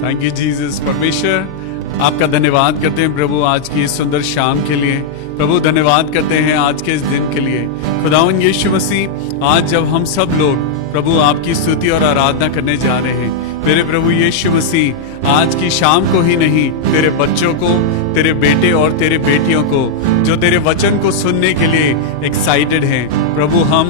Thank you Jesus. परमेश्वर आपका धन्यवाद करते हैं प्रभु आज की इस सुंदर शाम के लिए। प्रभु धन्यवाद करते हैं आज के इस दिन के लिए। खुदावंद यीशु मसीह, आज जब हम सब लोग प्रभु आपकी स्तुति और आराधना करने जा रहे हैं, मेरे प्रभु यीशु मसीह, आज की शाम को ही नहीं, तेरे बच्चों को, तेरे बेटे और तेरे बेटियों को जो तेरे वचन को सुनने के लिए एक्साइटेड हैं, प्रभु हम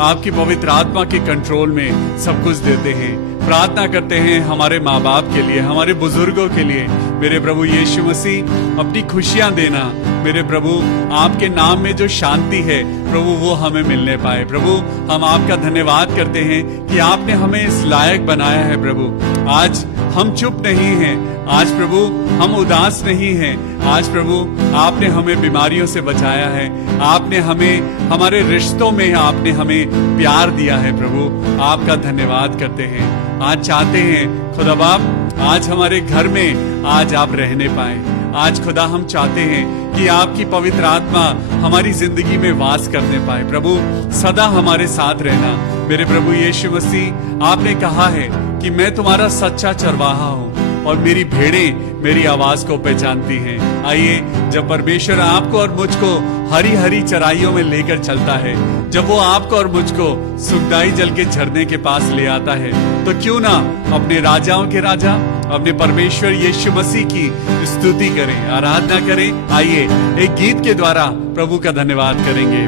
आपकी पवित्र आत्मा के कंट्रोल में सब कुछ देते हैं। प्रार्थना करते हैं हमारे माँ बाप के लिए, हमारे बुजुर्गों के लिए। मेरे प्रभु यीशु मसीह, अपनी खुशियां देना मेरे प्रभु, आपके नाम में जो शांति है प्रभु वो हमें मिलने पाए। प्रभु हम आपका धन्यवाद करते हैं कि आपने हमें इस लायक बनाया है। प्रभु आज हम चुप नहीं हैं, आज प्रभु हम उदास नहीं हैं। आज प्रभु आपने हमें बीमारियों से बचाया है, आपने हमें हमारे रिश्तों में आपने हमें प्यार दिया है। प्रभु आपका धन्यवाद करते हैं। आज चाहते हैं खुदा बाप, आज हमारे घर में आज आप रहने पाए। आज खुदा हम चाहते हैं कि आपकी पवित्र आत्मा हमारी जिंदगी में वास करने पाए। प्रभु सदा हमारे साथ रहना। मेरे प्रभु यीशु मसीह, आपने कहा है कि मैं तुम्हारा सच्चा चरवाहा हूँ और मेरी भेड़ें मेरी आवाज को पहचानती हैं। आइए, जब परमेश्वर आपको और मुझको हरी हरी चराइयों में लेकर चलता है, जब वो आपको और मुझको सुखदाई जल के झरने के पास ले आता है, तो क्यों ना अपने राजाओं के राजा, अपने परमेश्वर यीशु मसीह की स्तुति करें, आराधना करें। आइए एक गीत के द्वारा प्रभु का धन्यवाद करेंगे।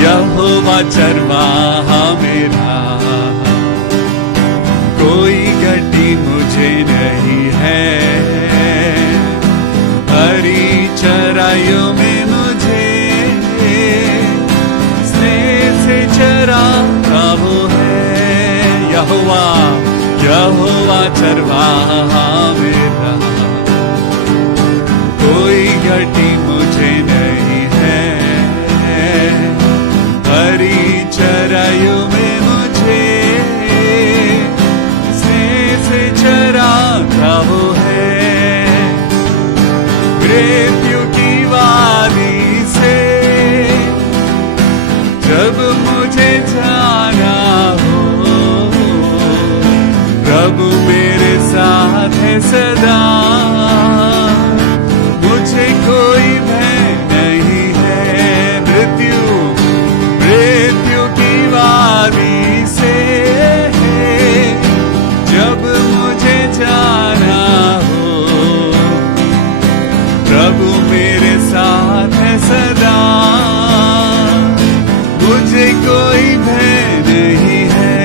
यहोवा चरवाहा मेरा, कोई घटी मुझे नहीं है, हरी चराइयों में मुझे स्नेह से चराता वो है। यहोवा यहोवा चरवाहा मेरा, कोई घटी मुझे नहीं है, हरी चराइयों में मुझे से चराता वो है। मृत्यु की वादी से जब मुझे जाना हो, प्रभु मेरे साथ है सदा, मुझे कोई भय नहीं है। मृत्यु की वादी से जब मुझे जाना हो, प्रभु मेरे साथ है सदा, मुझे कोई भय नहीं है,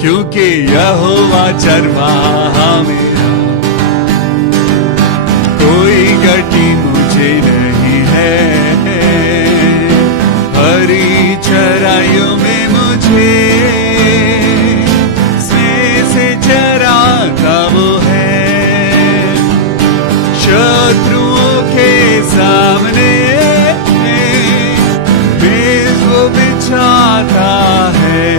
क्योंकि यहोवा चरवाहा मेरा, कोई घटी मुझे नहीं है, हरी चराइयों में मुझे चराता वो है। शत्रुओं के सामने मेज वो बिछाता है,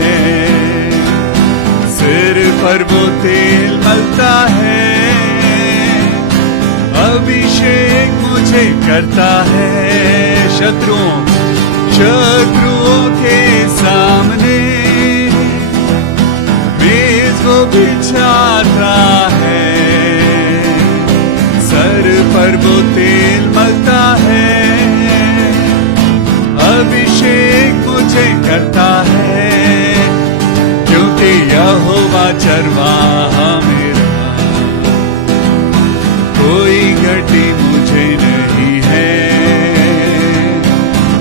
सिर पर वो तेल मलता है, अभिषेक मुझे करता है। शत्रुओं के सामने मेज वो बिछाता है, सर पर वो तेल मलता है, अभिषेक मुझे करता है, क्योंकि यहोवा चरवाहा मेरा, कोई घटी मुझे नहीं है,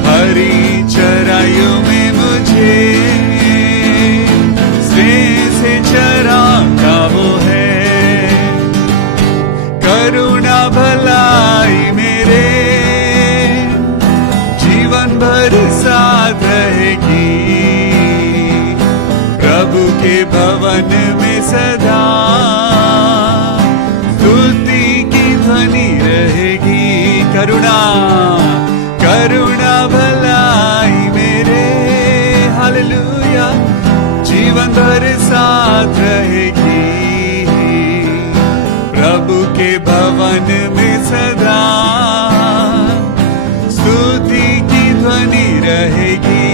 हरी चराइयों में मुझे से चराता वो है, करुणा भलाई मेरे जीवन भर साथ रहेगी, प्रभु के भवन में सदा स्तुति की ध्वनि रहेगी। करुणा करुणा भलाई मेरे, हालेलुया, जीवन भर साथ रहेगी, प्रभु के भवन में सदा स्तुति की ध्वनि रहेगी,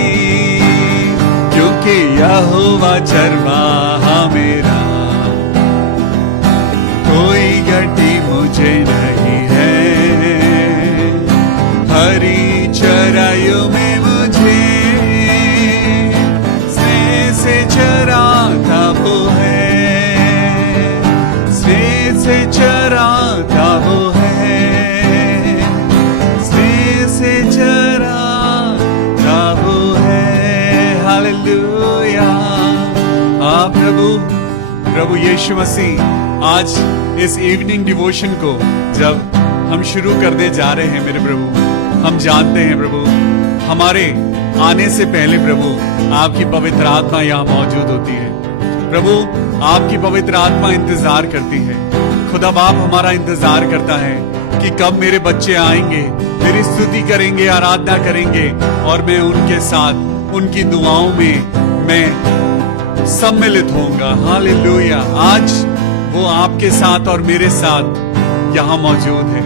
क्योंकि यहोवा चरवाहा मेरा, कोई घटी मुझे नहीं है, हरी चराइयों में मुझे स्नेह से चराता वो है, स्नेह से चराता वो है, स्नेह से चराता वो है। हालेलुया। आप प्रभु यीशु मसीह, आज इस इवनिंग डिवोशन को जब हम शुरू करने जा रहे हैं मेरे प्रभु, हम जानते हैं प्रभु, हमारे आने से पहले प्रभु आपकी पवित्र आत्मा यहाँ मौजूद होती है। प्रभु आपकी पवित्र आत्मा इंतजार करती है। खुदा बाप हमारा इंतजार करता है कि कब मेरे बच्चे आएंगे, मेरी स्तुति करेंगे, आराधना करेंगे, और मैं उनके साथ उनकी दुआओं में मैं सम्मिलित होऊंगा। हालेलुया। आज वो आपके साथ और मेरे साथ यहाँ मौजूद है।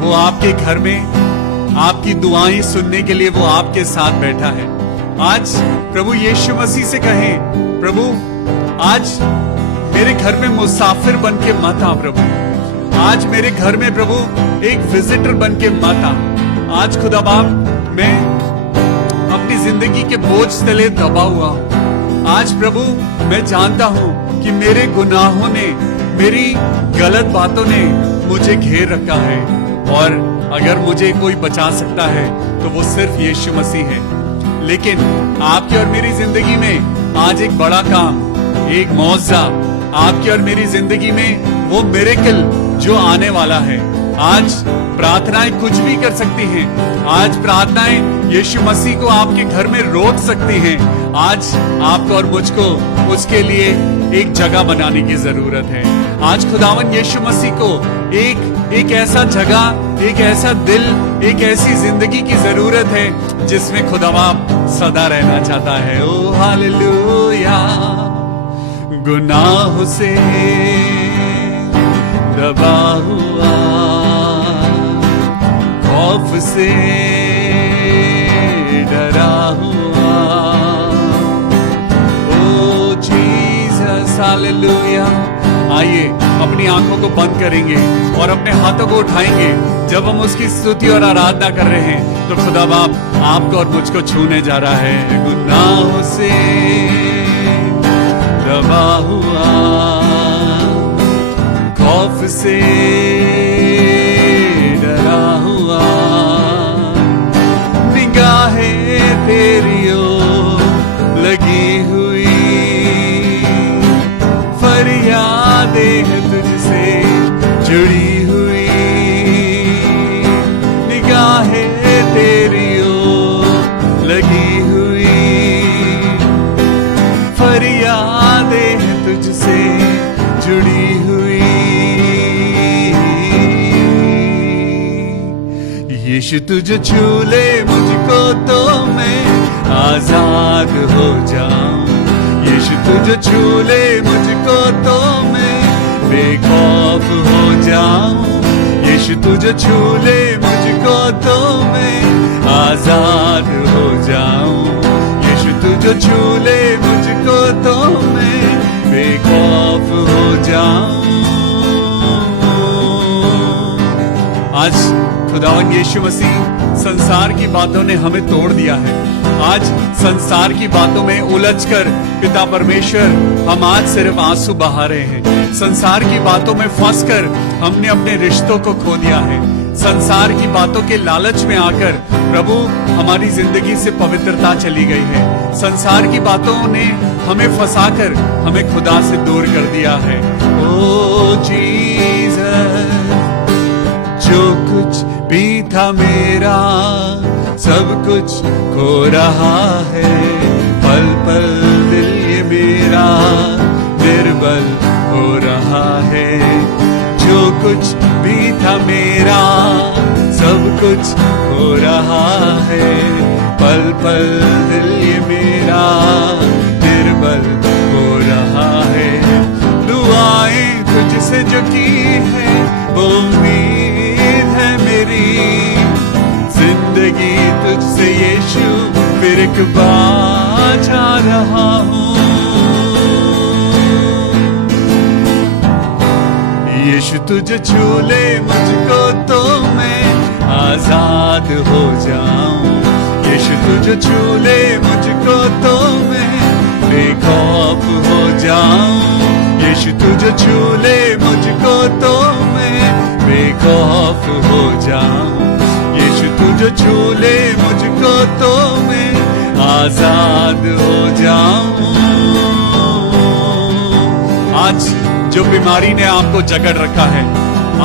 वो आपके घर में आपकी दुआएं सुनने के लिए वो आपके साथ बैठा है। आज प्रभु यीशु मसीह से कहें, प्रभु आज मेरे घर में मुसाफिर बन के मत आ प्रभु, आज मेरे घर में प्रभु एक विजिटर बन के मत आ। आज खुदा बाप मैं अपनी जिंदगी के बोझ तले दबा हुआ हूं। आज प्रभु मैं जानता हूं कि मेरे गुनाहों ने, मेरी गलत बातों ने मुझे घेर रखा है, और अगर मुझे कोई बचा सकता है तो वो सिर्फ यीशु मसीह है। लेकिन आपकी और मेरी जिंदगी में आज एक बड़ा काम, एक मौजा आपकी और मेरी जिंदगी में वो मिरेकल जो आने वाला है। आज प्रार्थनाएं कुछ भी कर सकती हैं। आज प्रार्थनाएं यीशु मसीह को आपके घर में रोक सकती हैं। आज आपको और मुझको उसके लिए एक जगह बनाने की जरूरत है। आज खुदावन यीशु मसीह को एक ऐसा जगह, एक ऐसा दिल, एक ऐसी जिंदगी की जरूरत है जिसमें खुदा बाप सदा रहना चाहता है। ओ हालेलुया। गुनाह से दबा हुआ, खौफ से डरा हुआ, ओ जीसस हालेलुया। आइए अपनी आंखों को बंद करेंगे और अपने हाथों को उठाएंगे। जब हम उसकी स्तुति और आराधना कर रहे हैं तो खुदा बाप आपको और मुझको छूने जा रहा है। गुनाहों से दबा हुआ, खौफ से डरा हुआ, निगाहें तेरी ओर लगी हुई, फरियादें तुझसे जुड़ी हुई, निगाहें तेरी ओर लगी हुई, फरियादें तुझसे जुड़ी हुई। यीशु तुझे छू ले मुझको तो मैं आजाद हो जाऊं। यीशु तुझे छू ले मुझको तो मैं बेखौफ हो जाऊं। यीशु तुझे छू ले मुझको तो मैं आजाद हो जाऊं। यीशु तुझे छू ले मुझको तो मैं बेखौफ हो जाऊं। आज खुदावन यीशु मसीह, संसार की बातों ने हमें तोड़ दिया है। आज संसार की बातों में उलझकर पिता परमेश्वर हम आज सिर्फ आंसू बहा रहे हैं। संसार की बातों में फंसकर हमने अपने रिश्तों को खो दिया है। संसार की बातों के लालच में आकर प्रभु हमारी जिंदगी से पवित्रता चली गई है। संसार की बातों ने हमें फंसाकर हमें खुदा से दूर कर दिया है। ओ जीसस, जो कुछ भी था मेरा सब कुछ खो रहा है। पल पल दिल ये मेरा निर्बल हो रहा है। जो कुछ भी था मेरा सब कुछ हो रहा है। पल पल दिल ये मेरा निर्बल हो रहा है। दुआएं तुझसे जो की है वो उम्मीद है मेरी। जिंदगी तुझसे यीशु फिर एक बार जा रहा हूँ। यीशु तुझे छू ले मुझको तो मैं आजाद हो जाऊं। यीशु तुझे छू ले मुझको तो मैं बेखौफ हो जाऊं। यीशु तुझे छू ले मुझको तो मैं बेखौफ हो जाऊं। यीशु तुझे छू ले मुझको तो मैं आजाद हो जाऊं। आज जो बीमारी ने आपको जकड़ रखा है,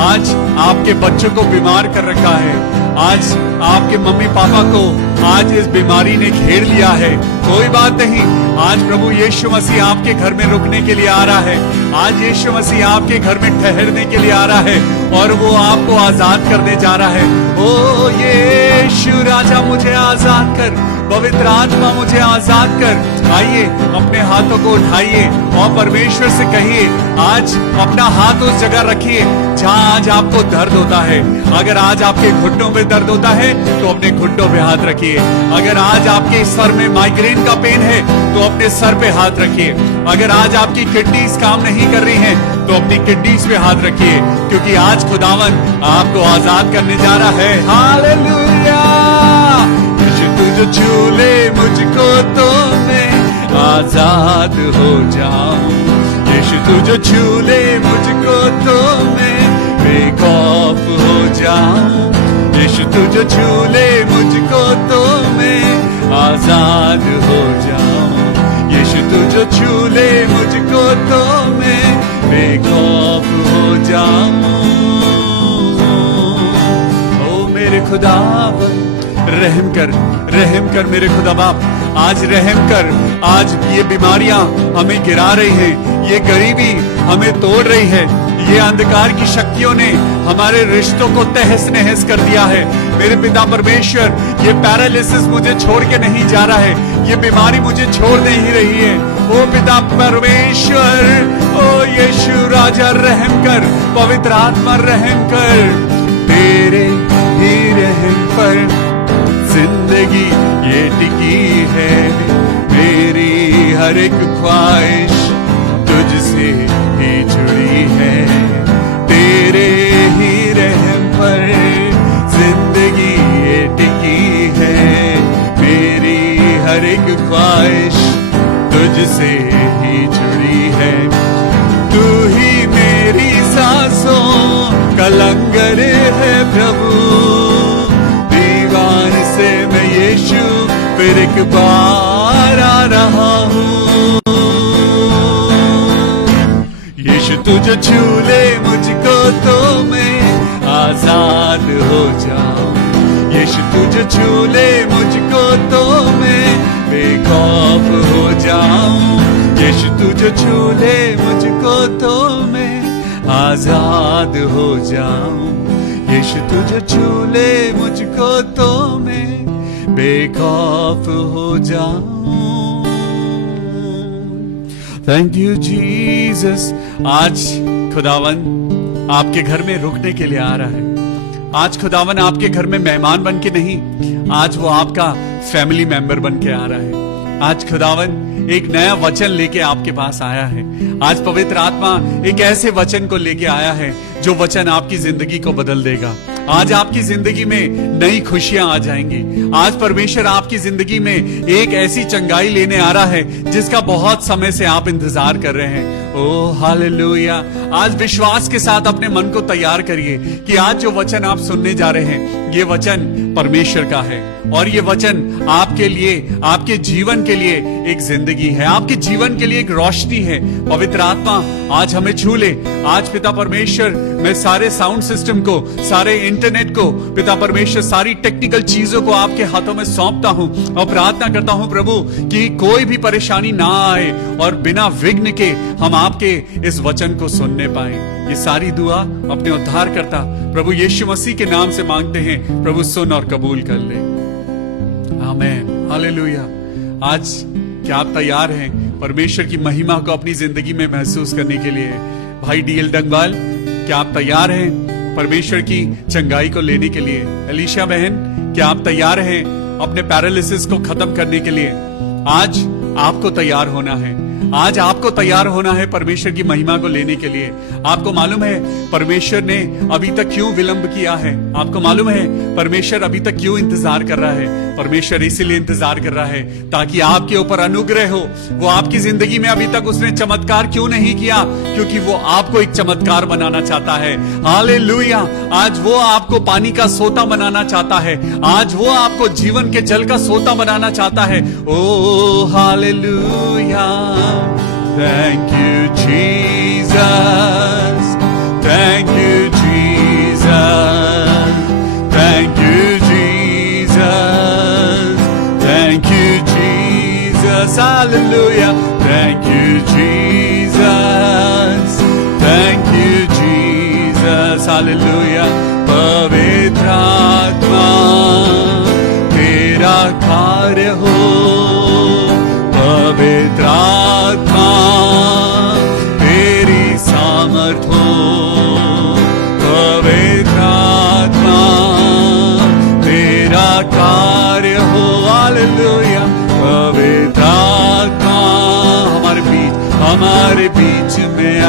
आज आपके बच्चों को बीमार कर रखा है, आज आपके मम्मी पापा को आज इस बीमारी ने घेर लिया है, कोई बात नहीं। आज प्रभु यीशु मसीह आपके घर में रुकने के लिए आ रहा है। आज यीशु मसीह आपके घर में ठहरने के लिए आ रहा है और वो आपको आजाद करने जा रहा है। ओ यीशु राजा, मुझे आजाद कर, पवित्र आत्मा मुझे आजाद कर। आइए अपने हाथों को उठाइए और परमेश्वर से कहिए, आज अपना हाथ उस जगह रखिए जहां आज आपको दर्द होता है। अगर आज आपके घुटनों में दर्द होता है तो अपने घुटनों पे हाथ रखिए। अगर आज आपके सर में माइग्रेन का पेन है तो अपने सर पे हाथ रखिए। अगर आज आपकी किडनीज काम नहीं कर रही हैं तो अपनी किडनीज पे हाथ रखिए, क्योंकि आज खुदावन आपको आजाद करने जा रहा है। हालेलुया। तुझे छू ले मुझको तो मैं आजाद हो जाऊं। यीशु तुझे छू ले मुझको तो मैं बेखौफ हो जाऊं। यीशु तुझे छू ले मुझको तो मैं आजाद हो जाऊं। यीशु तुझे छू ले मुझको तो मैं बेखौफ हो जाऊं। ओ मेरे खुदावन, रहम कर मेरे खुदा बाप, आज रहम कर। आज ये बीमारियां हमें गिरा रही हैं, ये गरीबी हमें तोड़ रही है, ये अंधकार की शक्तियों ने हमारे रिश्तों को तहस नहस कर दिया है। मेरे पिता परमेश्वर, ये पैरालिसिस मुझे छोड़ के नहीं जा रहा है, ये बीमारी मुझे छोड़ नहीं रही है। ओ पिता परमेश्वर, ओ यीशु राजा रहम कर, पवित्र आत्मा रहम कर। तेरे ही रहम पर जिंदगी ये टिकी है। मेरी हर एक ख्वाहिश तुझसे ही जुड़ी है। तेरे ही रहम पर जिंदगी ये टिकी है। मेरी हर एक ख्वाहिश तुझसे ही जुड़ी है। तू ही मेरी सांसों का लंगर है प्रभु। से मैं यीशु फिर एक बार आ रहा हूँ। यीशु तुझे छू ले मुझको तो मैं आजाद हो जाऊं। यीशु तुझे छू ले मुझको तो मैं बेखौफ हो जाऊं। यीशु तुझे छू ले मुझको तो मैं आजाद हो जाऊं। यीशु तुझे छू ले मुझको तो मैं बेखौफ हो जाऊं। Thank you Jesus. आज खुदावन आपके घर में रुकने के लिए आ रहा है। आज खुदावन आपके घर में मेहमान बन के नहीं, आज वो आपका फैमिली मेंबर बन के आ रहा है। आज खुदावन एक नया वचन लेके आपके पास आया है। आज पवित्र आत्मा एक ऐसे वचन को लेके आया है जो वचन आपकी जिंदगी को बदल देगा। आज आपकी जिंदगी में नई खुशियां आ जाएंगी। आज परमेश्वर आपकी जिंदगी में एक ऐसी चंगाई लेने आ रहा है जिसका बहुत समय से आप इंतजार कर रहे हैं। Oh hallelujah. आज विश्वास के साथ अपने मन को तैयार करिए कि आज जो वचन आप सुनने जा रहे हैं ये वचन परमेश्वर का है और ये वचन आपके लिए, आपके जीवन के लिए एक जिंदगी है, आपके जीवन के लिए एक रोशनी है। पवित्र आत्मा आज हमें छू ले। आज पिता परमेश्वर, मैं सारे साउंड सिस्टम को, सारे इंटरनेट को, पिता परमेश्वर सारी टेक्निकल चीजों को आपके हाथों में सौंपता हूं और प्रार्थना करता हूं प्रभु कि कोई भी परेशानी ना आए और बिना विघ्न के हम आपके इस वचन को सुनने पाए। ये सारी दुआ अपने उद्धारकर्ता प्रभु यीशु मसीह के नाम से मांगते हैं। प्रभु सुन और कबूल कर ले। आमीन, हालेलुया। आज क्या आप तैयार हैं परमेश्वर की महिमा को अपनी जिंदगी में महसूस करने के लिए? भाई डीएल डंगवाल, क्या आप तैयार हैं परमेश्वर की चंगाई को लेने के लिए? अलीशा बहन, क्या आप तैयार हैं अपने पैरालिसिस को खत्म करने के लिए? आज आपको तैयार होना है। आज आपको तैयार होना है परमेश्वर की महिमा को लेने के लिए। आपको मालूम है परमेश्वर ने अभी तक क्यों विलंब किया है? आपको मालूम है परमेश्वर अभी तक क्यों इंतजार कर रहा है? परमेश्वर इसीलिए इंतजार कर रहा है ताकि आपके ऊपर अनुग्रह हो। वो आपकी जिंदगी में अभी तक उसने चमत्कार क्यों नहीं किया? क्योंकि वो आपको एक चमत्कार बनाना चाहता है। हालेलुया। आज वो आपको पानी का सोता बनाना चाहता है। आज वो आपको जीवन के जल का सोता बनाना चाहता है। ओ hallelujah. Thank you, Jesus. Thank you, Jesus. Thank you, Jesus. Thank you, Jesus. Hallelujah. Thank you, Jesus. Thank you, Jesus. Hallelujah. पवित्र आत्मा तेरा कार्य हो। पवित्र आत्मा तेरी सामर्थ हो। पवित्र आत्मा तेरा कार्य हो। हालेलुया। पवित्र आत्मा हमारे बीच में आ।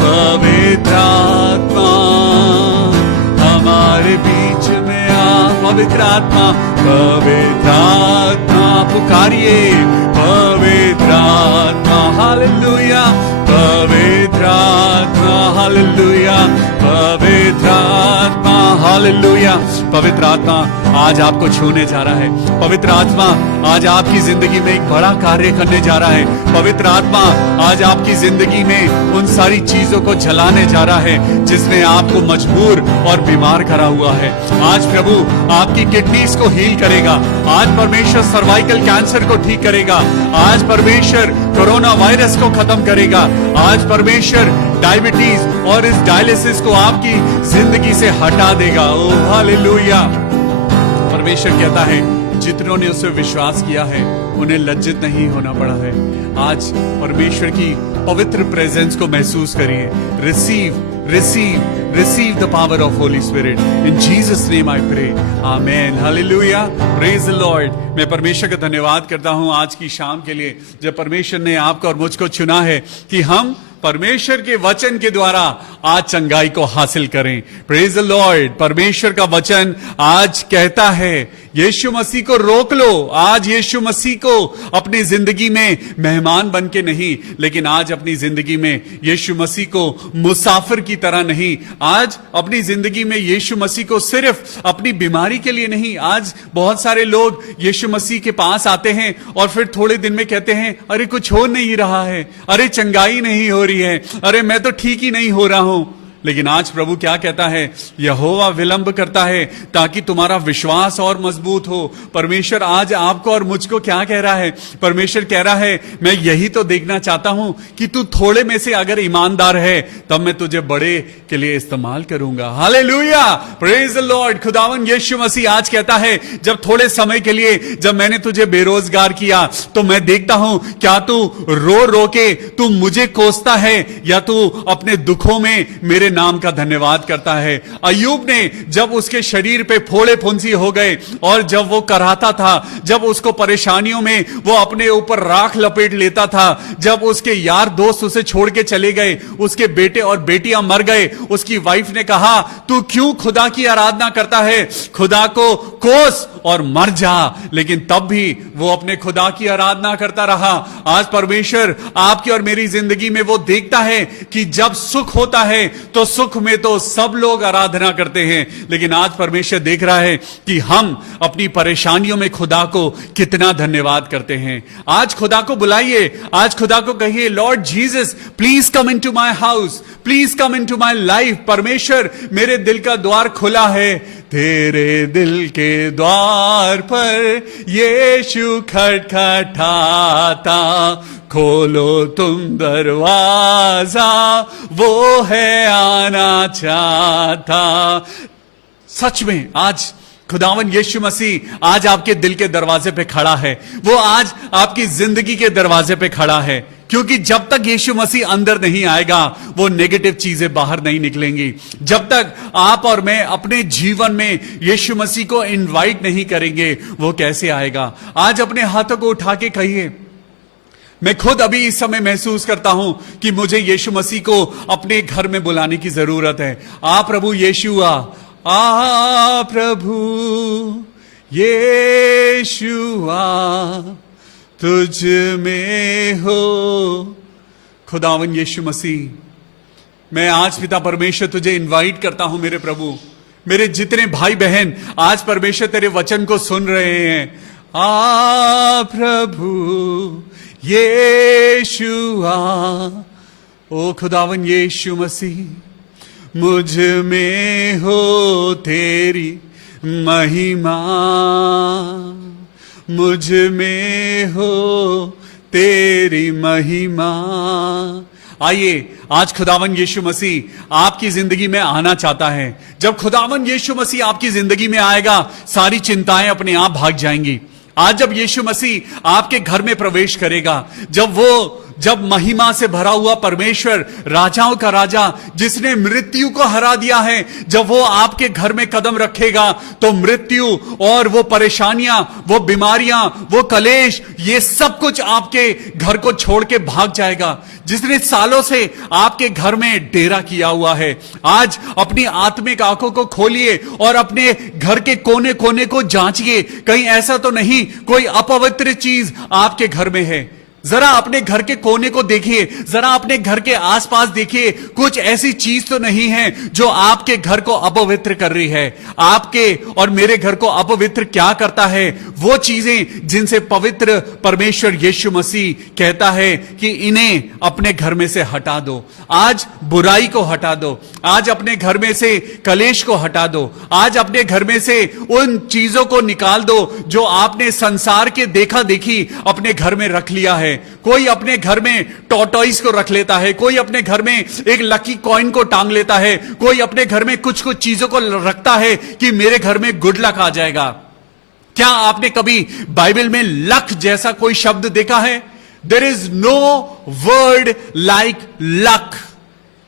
पवित्र आत्मा हमारे बीच में आ। पवित्र आत्मा, पवित्र आत्मा पुकारिए। पवित्र आत्मा, हालेलुया। पवित्र आत्मा, हालेलुया। पवित्र आत्मा, हालेलुया। पवित्र आत्मा आज आपको छूने जा रहा है। पवित्र आत्मा आज आपकी जिंदगी में एक बड़ा कार्य करने जा रहा है। पवित्र आत्मा आज आपकी जिंदगी में उन सारी चीजों को जलाने जा रहा है जिसने आपको मजबूर और बीमार करा हुआ है। आज प्रभु आपकी किडनीज को हील करेगा। आज परमेश्वर सर्वाइकल कैंसर को ठीक करेगा। आज परमेश्वर कोरोना वायरस को खत्म करेगा। आज परमेश्वर डायबिटीज और इस डायलिसिस को आपकी जिंदगी से हटा देगा। ओ हालेलुया। परमेश्वर कहता है जितनों ने उस पर विश्वास किया है उन्हें लज्जित नहीं होना पड़ा है। आज परमेश्वर की पवित्र प्रेजेंस को महसूस करिए। receive the power of Holy Spirit. In Jesus' name I pray. Amen. Hallelujah. Praise the Lord. मैं परमेश्वर का धन्यवाद करता हूं आज की शाम के लिए जब परमेश्वर ने आपको और मुझको चुना है कि हम परमेश्वर के वचन के द्वारा आज चंगाई को हासिल करें। Praise the Lord. परमेश्वर का वचन आज कहता है यीशु मसीह को रोक लो। आज यीशु मसीह को अपनी जिंदगी में मेहमान बन के नहीं, लेकिन आज अपनी जिंदगी में यीशु मसीह को मुसाफिर की तरह नहीं, आज अपनी जिंदगी में यीशु मसीह को सिर्फ अपनी बीमारी के लिए नहीं। आज बहुत सारे लोग यीशु मसीह के पास आते हैं और फिर थोड़े दिन में कहते हैं अरे कुछ हो नहीं रहा है, अरे चंगाई नहीं हो रही है, अरे मैं तो ठीक ही नहीं हो रहा हूं। लेकिन आज प्रभु क्या कहता है? यहोवा विलंब करता है ताकि तुम्हारा विश्वास और मजबूत हो। परमेश्वर आज आपको और मुझको क्या कह रहा है? परमेश्वर कह रहा है मैं यही तो देखना चाहता हूं कि तू थोड़े में से अगर ईमानदार है तब मैं तुझे बड़े के लिए इस्तेमाल करूंगा। हालेलुया। Praise the Lord. खुदावन यीशु मसीह आज कहता है जब थोड़े समय के लिए जब मैंने तुझे बेरोजगार किया तो मैं देखता हूं क्या तू रो रो के तू मुझे कोसता है या तू अपने दुखों में मेरे नाम का धन्यवाद करता है। अय्यूब ने जब उसके शरीर पे फोड़े फुंसी हो गए और जब वो कराहता था, जब उसको परेशानियों में वो अपने ऊपर राख लपेट लेता था, जब उसके यार दोस्त उसे छोड़ के चले गए, उसके बेटे और बेटियां मर गए, उसकी वाइफ ने कहा तू क्यों खुदा की आराधना करता है, खुदा को कोस और मर जा। लेकिन तब भी वो अपने खुदा की आराधना करता रहा। आज परमेश्वर आपकी और मेरी जिंदगी में वो देखता है कि जब सुख होता है तो सुख में तो सब लोग आराधना करते हैं, लेकिन आज परमेश्वर देख रहा है कि हम अपनी परेशानियों में खुदा को कितना धन्यवाद करते हैं। आज खुदा को बुलाइए, आज खुदा को कहिए Lord Jesus please come into my house, please come into my life. परमेश्वर मेरे दिल का द्वार खुला है, तेरे दिल के द्वार पर यीशु खटखटाता, खोलो तुम दरवाजा, वो है आना चाहता। सच में आज खुदावन यीशु मसीह आज आपके दिल के दरवाजे पे खड़ा है, वो आज आपकी जिंदगी के दरवाजे पे खड़ा है, क्योंकि जब तक यीशु मसीह अंदर नहीं आएगा वो नेगेटिव चीजें बाहर नहीं निकलेंगी। जब तक आप और मैं अपने जीवन में यीशु मसीह को इनवाइट नहीं करेंगे वो कैसे आएगा। आज अपने हाथों को उठा के कहिए, मैं खुद अभी इस समय महसूस करता हूं कि मुझे यीशु मसीह को अपने घर में बुलाने की जरूरत है। आ प्रभु यीशु आ प्रभु यीशु आ, तुझ में हो। खुदावन यीशु मसीह, मैं आज पिता परमेश्वर तुझे इनवाइट करता हूं मेरे प्रभु। मेरे जितने भाई बहन आज परमेश्वर तेरे वचन को सुन रहे हैं, आ प्रभु यीशु आ। ओ खुदावन यीशु मसीह, मुझ में हो तेरी महिमा, मुझ में हो तेरी महिमा। आइए, आज खुदावन यीशु मसीह आपकी जिंदगी में आना चाहता है। जब खुदावन यीशु मसीह आपकी जिंदगी में आएगा सारी चिंताएं अपने आप भाग जाएंगी। आज जब यीशु मसीह आपके घर में प्रवेश करेगा, जब महिमा से भरा हुआ परमेश्वर, राजाओं का राजा जिसने मृत्यु को हरा दिया है, जब वो आपके घर में कदम रखेगा तो मृत्यु और वो परेशानियां, वो बीमारियां, वो कलेश, ये सब कुछ आपके घर को छोड़ के भाग जाएगा। जिसने सालों से आपके घर में डेरा किया हुआ है, आज अपनी आत्मिक आंखों को खोलिए और अपने घर के कोने कोने को जांचिए, कहीं ऐसा तो नहीं कोई अपवित्र चीज आपके घर में है। जरा अपने घर के कोने को देखिए, जरा अपने घर के आसपास देखिए, कुछ ऐसी चीज तो नहीं है जो आपके घर को अपवित्र कर रही है। आपके और मेरे घर को अपवित्र क्या करता है? वो चीजें जिनसे पवित्र परमेश्वर यीशु मसीह कहता है कि इन्हें अपने घर में से हटा दो। आज बुराई को हटा दो, आज अपने घर में से कलेश को हटा दो, आज अपने घर में से उन चीजों को निकाल दो जो आपने संसार के देखा देखी अपने घर में रख लिया है। कोई अपने घर में टॉर्टोइस को रख लेता है, कोई अपने घर में एक लकी कॉइन को टांग लेता है, कोई अपने घर में कुछ कुछ चीजों को रखता है कि मेरे घर में गुड लक आ जाएगा। क्या आपने कभी बाइबल में लक जैसा कोई शब्द देखा है? There is no word like luck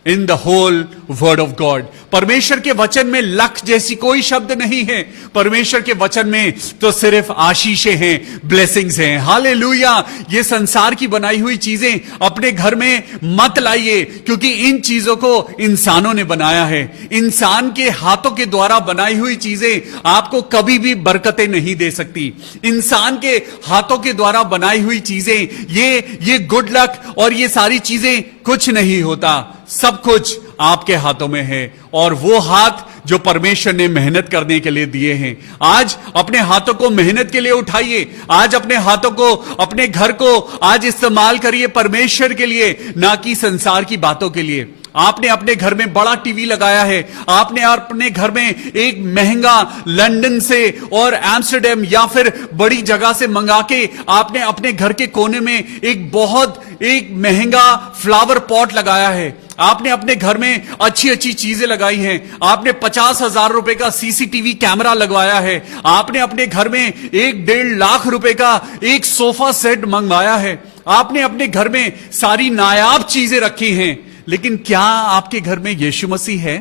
in the whole word of God. परमेश्वर के वचन में लक जैसी कोई शब्द नहीं है। परमेश्वर के वचन में तो सिर्फ आशीषें हैं, ब्लेसिंग्स हैं। हालेलुया। ये संसार की बनाई हुई चीजें अपने घर में मत लाइए, क्योंकि इन चीजों को इंसानों ने बनाया है। इंसान के हाथों के द्वारा बनाई हुई चीजें आपको कभी भी बरकतें नहीं दे सकती। इंसान के हाथों के द्वारा बनाई हुई चीजें, ये गुड लक और ये सारी चीजें कुछ नहीं होता। सब कुछ आपके हाथों में है, और वो हाथ जो परमेश्वर ने मेहनत करने के लिए दिए हैं। आज अपने हाथों को मेहनत के लिए उठाइए, आज अपने हाथों को, अपने घर को आज इस्तेमाल करिए परमेश्वर के लिए, ना कि संसार की बातों के लिए। आपने अपने घर में बड़ा टीवी लगाया है, आपने अपने घर में एक महंगा लंदन से और एम्स्टरडेम या फिर बड़ी जगह से मंगा के आपने अपने घर के कोने में एक महंगा फ्लावर पॉट लगाया है। आपने अपने घर में अच्छी अच्छी चीजें लगाई हैं। आपने 50,000 रुपए का सीसीटीवी कैमरा लगवाया है। आपने अपने घर में 1-1.5 लाख रुपए का एक सोफा सेट मंगवाया है। आपने अपने घर में सारी नायाब चीजें रखी हैं, लेकिन क्या आपके घर में यीशु मसीह है?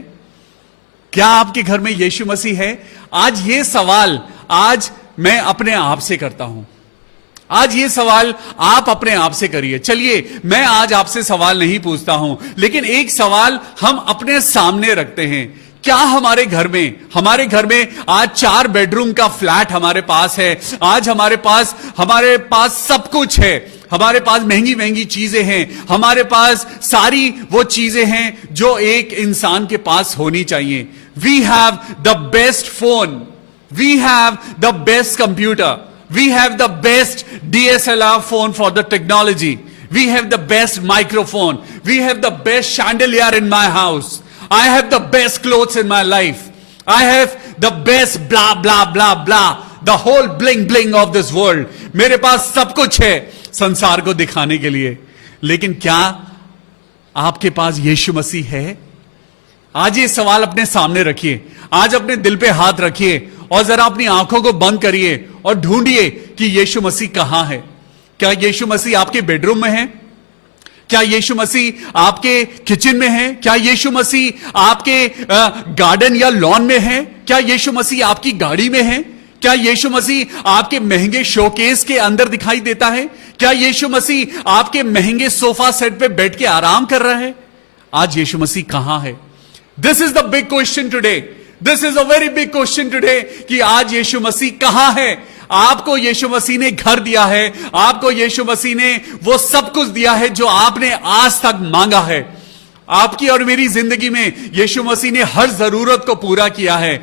क्या आपके घर में यीशु मसीह है? आज ये सवाल आज मैं अपने आप से करता हूं। आज ये सवाल आप अपने आप से करिए। चलिए, मैं आज आपसे सवाल नहीं पूछता हूं, लेकिन एक सवाल हम अपने सामने रखते हैं। क्या हमारे घर में आज 4 बेडरूम का फ्लैट हमारे पास है? आज हमारे पास सब कुछ है। हमारे पास महंगी महंगी चीजें हैं। हमारे पास सारी वो चीजें हैं जो एक इंसान के पास होनी चाहिए। We have the best phone, we have the best computer, we have the best DSLR phone for the technology, we have the best microphone, we have the best chandelier in my house, I have the best clothes in my life, I have the best blah blah blah blah, the whole bling bling of this world. मेरे पास सब कुछ है संसार को दिखाने के लिए, लेकिन क्या आपके पास यीशु मसीह है? आज ये सवाल अपने सामने रखिए, आज अपने दिल पे हाथ रखिए और जरा अपनी आंखों को बंद करिए और ढूंढिए कि यीशु मसीह कहां है। क्या यीशु मसीह आपके बेडरूम में है? क्या यीशु मसीह आपके किचन में है? क्या यीशु मसीह आपके गार्डन या लॉन में है? क्या यीशु मसीह आपकी गाड़ी में है? क्या यीशु मसीह आपके महंगे शोकेस के अंदर दिखाई देता है? क्या यीशु मसीह आपके महंगे सोफा सेट पे बैठ के आराम कर रहा है? आज यीशु मसीह कहां है? This is the big question today. This is a very big question today कि आज यीशु मसीह कहां है? आपको यीशु मसीह ने घर दिया है, आपको यीशु मसीह ने वो सब कुछ दिया है जो आपने आज तक मांगा है। आपकी और मेरी जिंदगी में यीशु मसीह ने हर जरूरत को पूरा किया है।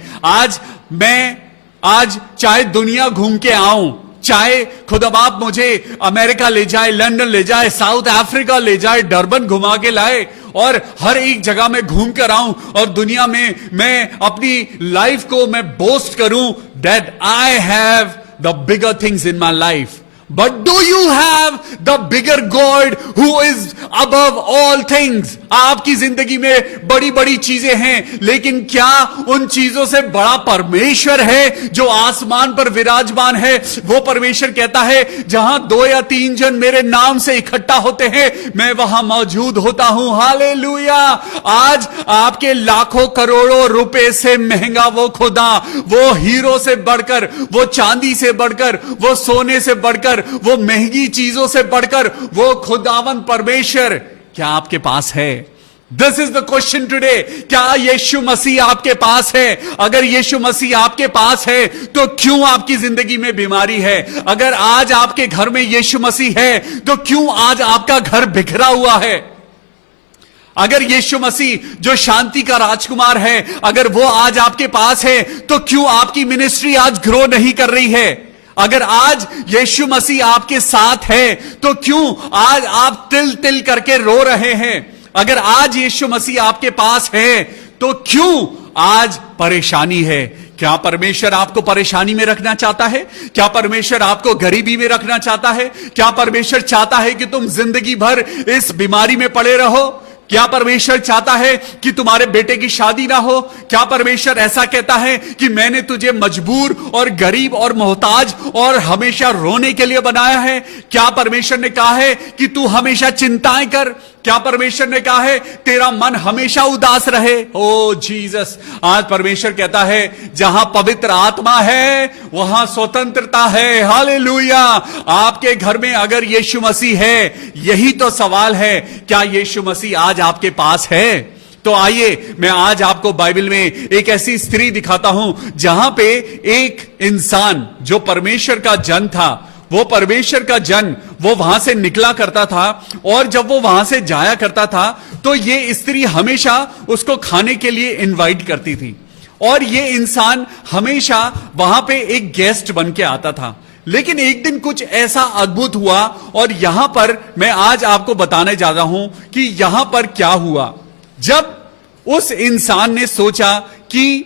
आज चाहे दुनिया घूम के आऊं, चाहे खुदा बाप मुझे अमेरिका ले जाए, लंदन ले जाए, साउथ अफ्रीका ले जाए, डरबन घुमा के लाए और हर एक जगह में घूम कर आऊं और दुनिया में मैं अपनी लाइफ को मैं बोस्ट करूं that I have the bigger things in my life. But do you have the bigger God who is above all things? आपकी जिंदगी में बड़ी बड़ी चीजें हैं, लेकिन क्या उन चीजों से बड़ा परमेश्वर है जो आसमान पर विराजमान है? वो परमेश्वर कहता है, जहां 2 या 3 जन मेरे नाम से इकट्ठा होते हैं, मैं वहां मौजूद होता हूं। हालेलुया। आज आपके लाखों करोड़ों रुपए से महंगा वो खुदा, वो हीरो से बढ़कर, वो चांदी से बढ़कर, वो सोने से बढ़कर, वो महंगी चीजों से बढ़कर वो खुदावन परमेश्वर क्या आपके पास है? This is the question today. क्या यीशु मसीह आपके पास है? अगर यीशु मसीह आपके पास है तो क्यों आपकी जिंदगी में बीमारी है? अगर आज आपके घर में यीशु मसीह है तो क्यों आज आपका घर बिखरा हुआ है? अगर यीशु मसीह जो शांति का राजकुमार है, अगर वो आज आपके पास है तो क्यों आपकी मिनिस्ट्री आज ग्रो नहीं कर रही है? अगर आज यीशु मसीह आपके साथ है तो क्यों आज आप तिल तिल करके रो रहे हैं? अगर आज यीशु मसीह आपके पास है तो क्यों आज परेशानी है? क्या परमेश्वर आपको परेशानी में रखना चाहता है? क्या परमेश्वर आपको गरीबी में रखना चाहता है? क्या परमेश्वर चाहता है कि तुम जिंदगी भर इस बीमारी में पड़े रहो? क्या परमेश्वर चाहता है कि तुम्हारे बेटे की शादी ना हो? क्या परमेश्वर ऐसा कहता है कि मैंने तुझे मजबूर और गरीब और मोहताज और हमेशा रोने के लिए बनाया है? क्या परमेश्वर ने कहा है कि तू हमेशा चिंताएं कर? क्या परमेश्वर ने कहा है तेरा मन हमेशा उदास रहे? ओ जीसस, आज परमेश्वर कहता है जहां पवित्र आत्मा है वहां स्वतंत्रता है। हालेलुया। आपके घर में अगर यीशु मसीह है, यही तो सवाल है, क्या यीशु मसीह आज आपके पास है? तो आइए मैं आज आपको बाइबल में एक ऐसी स्त्री दिखाता हूं जहां पे एक इंसान जो परमेश्वर का जन था, वो परमेश्वर का जन वो वहां से निकला करता था और जब वो वहां से जाया करता था तो ये स्त्री हमेशा उसको खाने के लिए इनवाइट करती थी और ये इंसान हमेशा वहां पे एक गेस्ट बन के आता था। लेकिन एक दिन कुछ ऐसा अद्भुत हुआ और यहां पर मैं आज आपको बताने जा रहा हूं कि यहां पर क्या हुआ। जब उस इंसान ने सोचा कि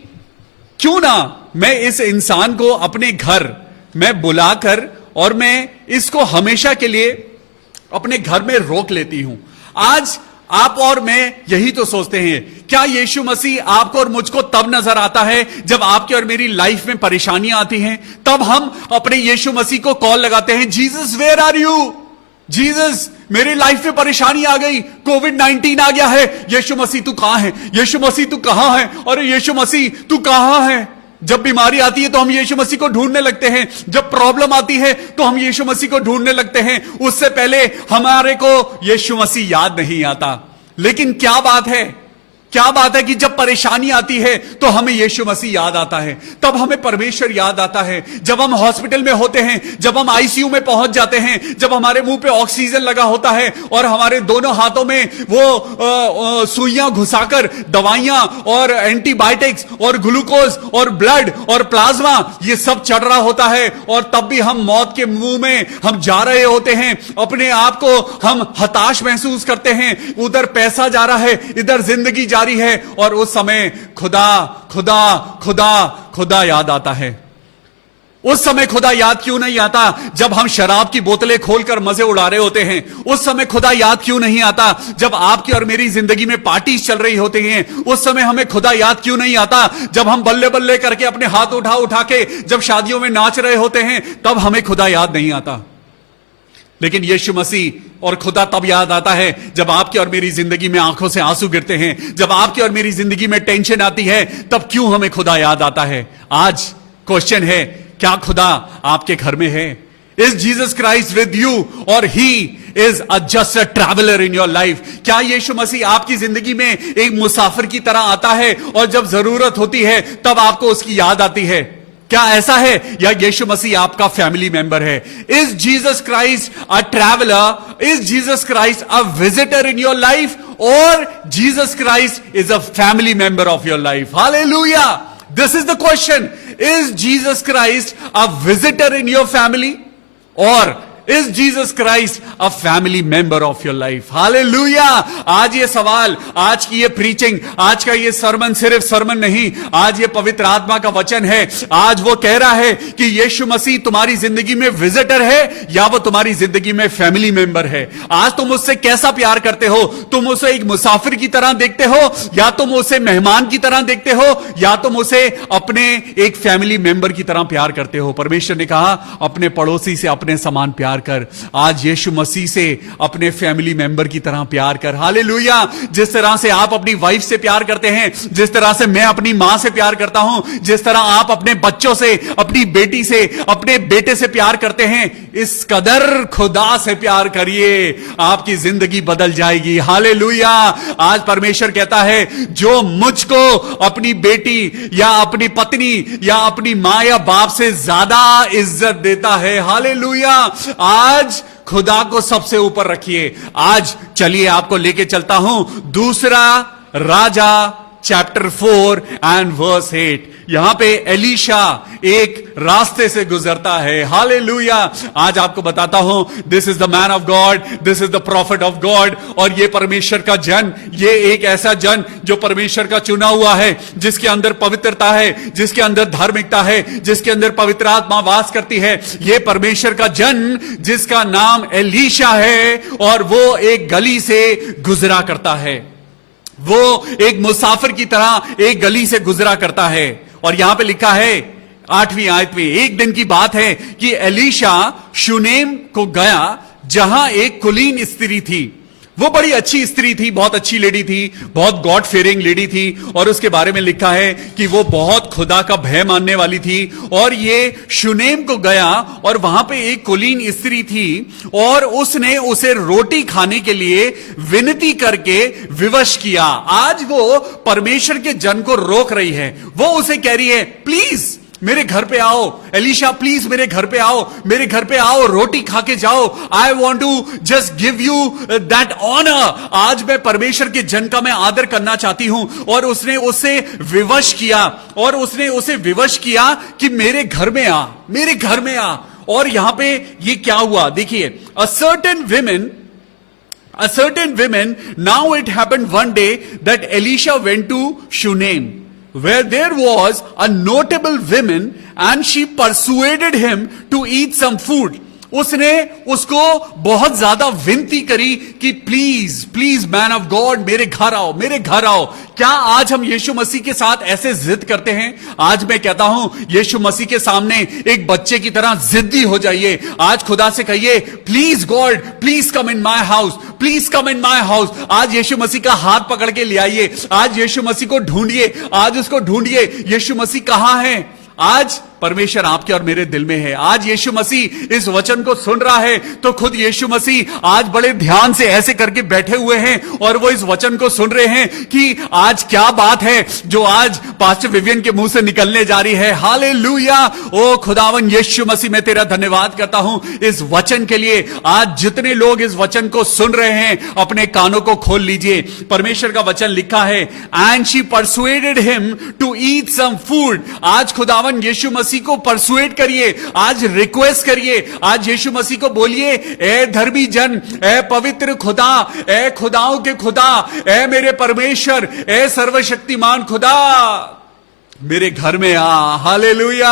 क्यों ना मैं इस इंसान को अपने घर में बुलाकर और मैं इसको हमेशा के लिए अपने घर में रोक लेती हूं। आज आप और मैं यही तो सोचते हैं, क्या यीशु मसीह आपको और मुझको तब नजर आता है जब आपकी और मेरी लाइफ में परेशानियां आती हैं? तब हम अपने यीशु मसीह को कॉल लगाते हैं, Jesus where are you? Jesus, मेरी लाइफ में परेशानी आ गई, कोविड-19 आ गया है, यीशु मसीह तू कहां है, यीशु मसीह तू कहां है, अरे यीशु मसीह तू कहां है। जब बीमारी आती है तो हम यीशु मसीह को ढूंढने लगते हैं, जब प्रॉब्लम आती है तो हम यीशु मसीह को ढूंढने लगते हैं, उससे पहले हमारे को यीशु मसीह याद नहीं आता। लेकिन क्या बात है कि जब परेशानी आती है तो हमें यीशु मसीह याद आता है, तब हमें परमेश्वर याद आता है। जब हम हॉस्पिटल में होते हैं, जब हम आईसीयू में पहुंच जाते हैं, जब हमारे मुंह पे ऑक्सीजन लगा होता है और हमारे दोनों हाथों में वो सुइयां घुसाकर दवाइयां और एंटीबायोटिक्स और ग्लूकोज और ब्लड और प्लाज्मा ये सब चढ़ रहा होता है, और तब भी हम मौत के मुंह में हम जा रहे होते हैं, अपने आप को हम हताश महसूस करते हैं। उधर पैसा जा रहा है, इधर जिंदगी जा रही है, और उस समय खुदा खुदा खुदा खुदा याद आता है। उस समय खुदा याद क्यों नहीं आता जब हम शराब की बोतलें खोलकर मजे उड़ा रहे होते हैं? उस समय खुदा याद क्यों नहीं आता जब आपकी और मेरी जिंदगी में पार्टीज चल रही होती हैं? उस समय हमें खुदा याद क्यों नहीं आता जब हम बल्ले बल्ले करके अपने हाथ उठा उठा के जब शादियों में नाच रहे होते हैं? तब हमें खुदा याद नहीं आता। लेकिन यीशु मसीह और खुदा तब याद आता है जब आपकी और मेरी जिंदगी में आंखों से आंसू गिरते हैं, जब आपकी और मेरी जिंदगी में टेंशन आती है, तब क्यों हमें खुदा याद आता है? आज क्वेश्चन है, क्या खुदा आपके घर में है? Is Jesus Christ with you और he is just a traveller in your life? क्या यीशु मसीह आपकी जिंदगी में एक मुसाफिर की तरह आता है और जब जरूरत होती है तब आपको उसकी याद आती है? क्या ऐसा है, या यीशु मसीह आपका फैमिली मेंबर है? Is Jesus Christ a traveller? Is Jesus Christ a visitor in your life, और Jesus Christ is a family member of your life? Hallelujah! This is the question. Is Jesus Christ a visitor in your family, और is Jesus Christ a family member of your life? Hallelujah! आज ये सवाल, आज की ये preaching, आज का ये सरमन सिर्फ सरमन नहीं, आज ये पवित्र आत्मा का वचन है। आज वो कह रहा है कि यीशु मसीह तुम्हारी जिंदगी में विजिटर है या वो तुम्हारी जिंदगी में फैमिली मेंबर है। आज तुम उससे कैसा प्यार करते हो? तुम उसे एक मुसाफिर की तरह देखते हो, या तुम उसे मेहमान की तरह देखते हो, या तुम उसे अपने एक फैमिली मेंबर की तरह प्यार करते हो? परमेश्वर ने कहा, अपने पड़ोसी से अपने समान प्यार कर। आज यीशु मसीह से अपने फैमिली मेंबर की तरह प्यार कर। हालेलुया! जिस तरह से आप अपनी वाइफ से प्यार करते हैं, जिस तरह से मैं अपनी मां से प्यार करता हूं, जिस तरह आप अपने बच्चों से, अपनी बेटी से, अपने बेटे से प्यार करते हैं, इस कदर खुदा से प्यार करिए, आपकी जिंदगी बदल जाएगी। हालेलुया! आज परमेश्वर कहता है, जो मुझको अपनी बेटी या अपनी पत्नी या अपनी मां या बाप से ज्यादा इज्जत देता है, हालेलुया, आज खुदा को सबसे ऊपर रखिए। आज चलिए आपको लेके चलता हूं दूसरा राजा चैप्टर 4 एंड वर्स 8। यहां पे एलीशा एक रास्ते से गुजरता है। हालेलुया! आज आपको बताता हूं, this is the man of God, this is the profit of God, और ये परमेश्वर का जन, ये एक ऐसा जन जो परमेश्वर का चुना हुआ है, जिसके अंदर पवित्रता है, जिसके अंदर धार्मिकता है, जिसके अंदर पवित्र आत्मा वास करती है। ये परमेश्वर का जन जिसका नाम एलीशा है, और वो एक गली से गुजरा करता है। वो एक मुसाफिर की तरह एक गली से गुजरा करता है। और यहां पे लिखा है 8वीं आयत में, एक दिन की बात है कि एलीशा शुनेम को गया, जहां एक कुलीन स्त्री थी। वो बड़ी अच्छी स्त्री थी, बहुत अच्छी लेडी थी, बहुत गॉड फेयरिंग लेडी थी, और उसके बारे में लिखा है कि वो बहुत खुदा का भय मानने वाली थी। और ये शुनेम को गया, और वहां पे एक कुलीन स्त्री थी, और उसने उसे रोटी खाने के लिए विनती करके विवश किया। आज वो परमेश्वर के जन को रोक रही है। वो उसे कह रही है, प्लीज मेरे घर पे आओ, एलीशा प्लीज मेरे घर पे आओ, मेरे घर पे आओ, रोटी खा के जाओ। I want to just give you that honour. आज मैं परमेश्वर के जन का मैं आदर करना चाहती हूं। और उसने उसे विवश किया, और उसने उसे विवश किया कि मेरे घर में आ, मेरे घर में आ। और यहां पे ये क्या हुआ देखिए, a certain women, now it happened one day that Elisha went to Shunem, where there was a notable woman, and she persuaded him to eat some food. उसने उसको बहुत ज्यादा विनती करी कि please please man of God मेरे घर आओ, मेरे घर आओ। क्या आज हम यीशु मसीह के साथ ऐसे जिद करते हैं? आज मैं कहता हूं यीशु मसीह के सामने एक बच्चे की तरह जिद्दी हो जाइए। आज खुदा से कहिए please God please come in my house, please come in my house. आज यीशु मसीह का हाथ पकड़ के ले आइए, आज यीशु मसीह को ढूंढिए, आज उसको ढूंढिए। यीशु मसीह कहां है? आज परमेश्वर आपके और मेरे दिल में है। आज यीशु मसीह इस वचन को सुन रहा है तो खुद यीशु मसीह आज बड़े ध्यान से ऐसे करके बैठे हुए हैं और वो इस वचन को सुन रहे हैं कि आज क्या बात है जो आज पास्टर विवियन के मुंह से निकलने जा रही है। हालेलुया। ओ खुदावन यीशु मसीह, मैं तेरा धन्यवाद करता हूं इस वचन के लिए। आज जितने लोग इस वचन को सुन रहे हैं अपने कानों को खोल लीजिए। परमेश्वर का वचन लिखा है and she persuaded him to eat some food. आज खुदावन यीशु मसीह को परसुएट करिए, आज रिक्वेस्ट करिए, आज यीशु मसीह को बोलिए ए धर्मी जन, ए पवित्र खुदा, ए खुदाओं के खुदा, ए मेरे परमेश्वर, ए सर्वशक्तिमान खुदा, मेरे घर में आ। हालेलुया।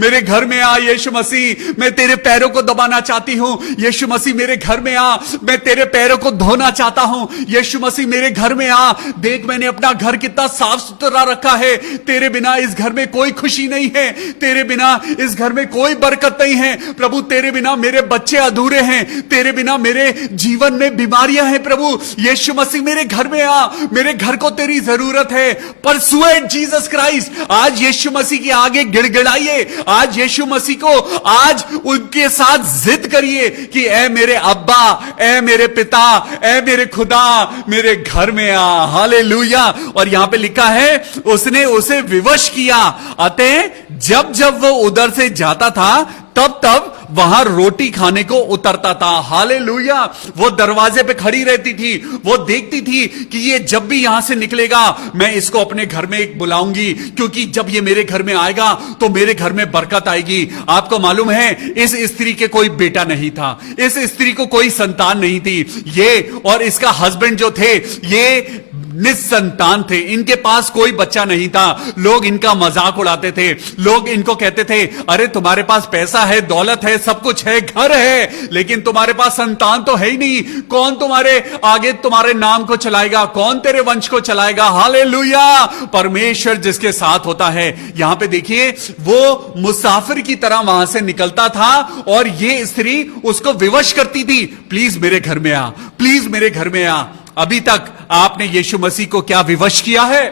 मेरे घर में आ यीशु मसीह, मैं तेरे पैरों को दबाना चाहती हूं। यीशु मसीह मेरे घर में आ, मैं तेरे पैरों को धोना चाहता हूं। यीशु मसीह मेरे घर में आ। देख मैंने अपना घर कितना साफ सुथरा रखा है। तेरे बिना इस घर में कोई खुशी नहीं है, तेरे बिना इस घर में कोई बरकत नहीं है। प्रभु तेरे बिना मेरे बच्चे अधूरे हैं, तेरे बिना मेरे जीवन में बीमारियां हैं। प्रभु यीशु मसीह मेरे घर में आ, मेरे घर को तेरी जरूरत है। Persuade Jesus Christ. आज यीशु मसीह के आगे गिड़गिड़ाइए, आज यीशु मसीह को आज उनके साथ जिद करिए कि ए मेरे अब्बा, ए मेरे पिता, ए मेरे खुदा, मेरे घर में आ। हालेलुया। और यहां पे लिखा है उसने उसे विवश किया, अतः जब जब वो उधर से जाता था तब तब वहां रोटी खाने को उतरता था। हालेलुया। वो दरवाजे पे खड़ी रहती थी, वो देखती थी कि ये जब भी यहां से निकलेगा मैं इसको अपने घर में बुलाऊंगी, क्योंकि जब ये मेरे घर में आएगा तो मेरे घर में बरकत आएगी। आपको मालूम है इस स्त्री के कोई बेटा नहीं था, इस स्त्री को कोई संतान नहीं थी। ये और इसका हस्बैंड जो थे ये निसंतान थे, इनके पास कोई बच्चा नहीं था। लोग इनका मजाक उड़ाते थे, लोग इनको कहते थे अरे तुम्हारे पास पैसा है, दौलत है, सब कुछ है, घर है, लेकिन तुम्हारे पास संतान तो है ही नहीं। कौन तुम्हारे आगे तुम्हारे नाम को चलाएगा, कौन तेरे वंश को चलाएगा? हालेलुया। परमेश्वर जिसके साथ होता है। यहां पे देखिए वो मुसाफिर की तरह वहां से निकलता था और ये स्त्री उसको विवश करती थी, प्लीज मेरे घर में आ, प्लीज मेरे घर में आ। अभी तक आपने यीशु मसीह को क्या विवश किया है?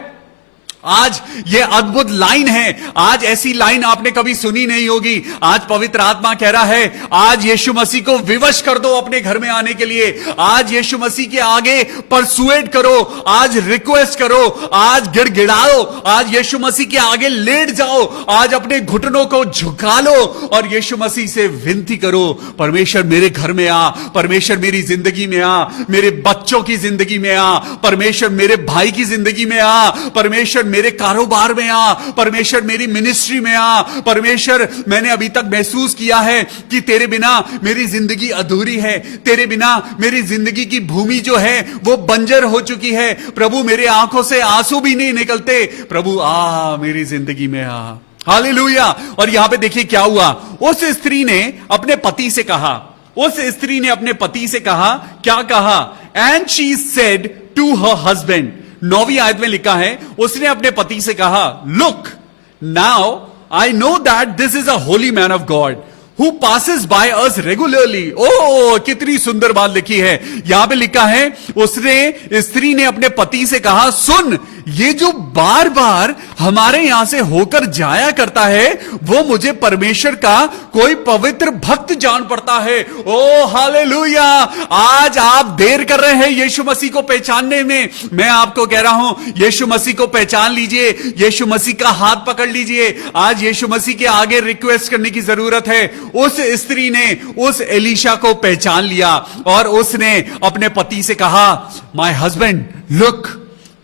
आज ये अद्भुत लाइन है, आज ऐसी लाइन आपने कभी सुनी नहीं होगी। आज पवित्र आत्मा कह रहा है आज यीशु मसीह को विवश कर दो अपने घर में आने के लिए। आज यीशु मसीह के आगे परसुएट करो, आज रिक्वेस्ट करो, आज गिड़गिड़ाओ, आज यीशु मसीह के आगे लेट जाओ, आज अपने घुटनों को झुका लो और यीशु मसीह से विनती करो परमेश्वर मेरे घर में आ, परमेश्वर मेरी जिंदगी में आ, मेरे बच्चों की जिंदगी में आ, परमेश्वर मेरे भाई की जिंदगी में आ, परमेश्वर मेरे कारोबार में आ, परमेश्वर मेरी मिनिस्ट्री में आ। परमेश्वर मैंने अभी तक महसूस किया है कि तेरे बिना मेरी जिंदगी अधूरी है, तेरे बिना मेरी जिंदगी की भूमि जो है वो बंजर हो चुकी है। प्रभु मेरे आंखों से आंसू भी नहीं निकलते, प्रभु आ मेरी जिंदगी में आ। हालेलुया। और यहां पे देखिए क्या हुआ, उस स्त्री ने अपने पति से कहा, उस स्त्री ने अपने पति से कहा, क्या कहा? And she said to her husband. 9वीं आयत में लिखा है उसने अपने पति से कहा, look now I know that this is a holy man of God who passes by us regularly। ओ कितनी सुंदर बात लिखी है। यहां पे लिखा है उसने, स्त्री ने अपने पति से कहा, सुन ये जो बार बार हमारे यहां से होकर जाया करता है वो मुझे परमेश्वर का कोई पवित्र भक्त जान पड़ता है। ओ हालेलुया। आज आप देर कर रहे हैं यीशु मसीह को पहचानने में। मैं आपको कह रहा हूं यीशु मसीह को पहचान लीजिए, यीशु मसीह का हाथ पकड़ लीजिए। आज यीशु मसीह के आगे रिक्वेस्ट करने की जरूरत है। उस स्त्री ने उस एलीशा को पहचान लिया और उसने अपने पति से कहा, my husband look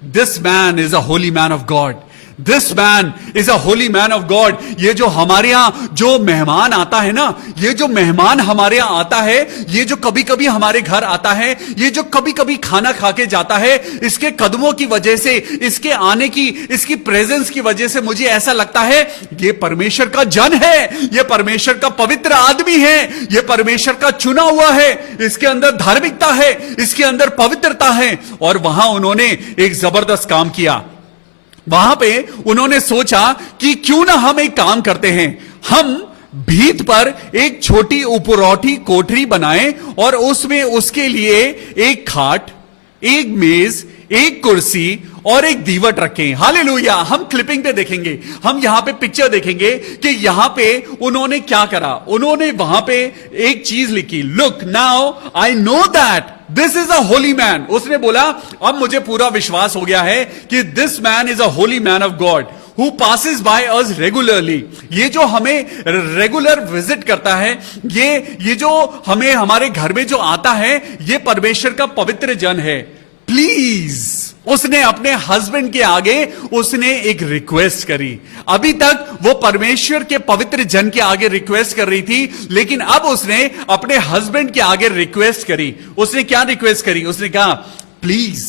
this man is a holy man of God, this man is a holy man of God. ये जो हमारे यहां जो मेहमान आता है ना, ये जो मेहमान हमारे यहां आता है, ये जो कभी कभी हमारे घर आता है, ये जो कभी कभी खाना खा के जाता है, इसके कदमों की वजह से, इसके आने की, इसकी प्रेजेंस की वजह से मुझे ऐसा लगता है ये परमेश्वर का जन है, ये परमेश्वर का पवित्र आदमी है, ये परमेश्वर का चुना हुआ है, इसके अंदर धार्मिकता है, इसके अंदर पवित्रता है। और वहां उन्होंने एक जबरदस्त काम किया। वहां पे उन्होंने सोचा कि क्यों ना हम एक काम करते हैं, हम भीत पर एक छोटी उपरौठी कोठरी बनाएं और उसमें उसके लिए एक खाट, एक मेज, एक कुर्सी और एक दीवट रखें। हालेलुया। हम क्लिपिंग पे देखेंगे, हम यहां पे पिक्चर देखेंगे कि यहां पे उन्होंने क्या करा। उन्होंने वहां पे एक चीज लिखी, look now I know that this is a holy man. उसने बोला अब मुझे पूरा विश्वास हो गया है कि this man is a holy man of God who passes by us regularly. ये जो हमें रेगुलर विजिट करता है, ये जो हमें हमारे घर में जो आता है, ये परमेश्वर का पवित्र जन है। प्लीज, उसने अपने हस्बैंड के आगे उसने एक रिक्वेस्ट करी। अभी तक वो परमेश्वर के पवित्र जन के आगे रिक्वेस्ट कर रही थी, लेकिन अब उसने अपने हस्बैंड के आगे रिक्वेस्ट करी। उसने क्या रिक्वेस्ट करी? उसने कहा, please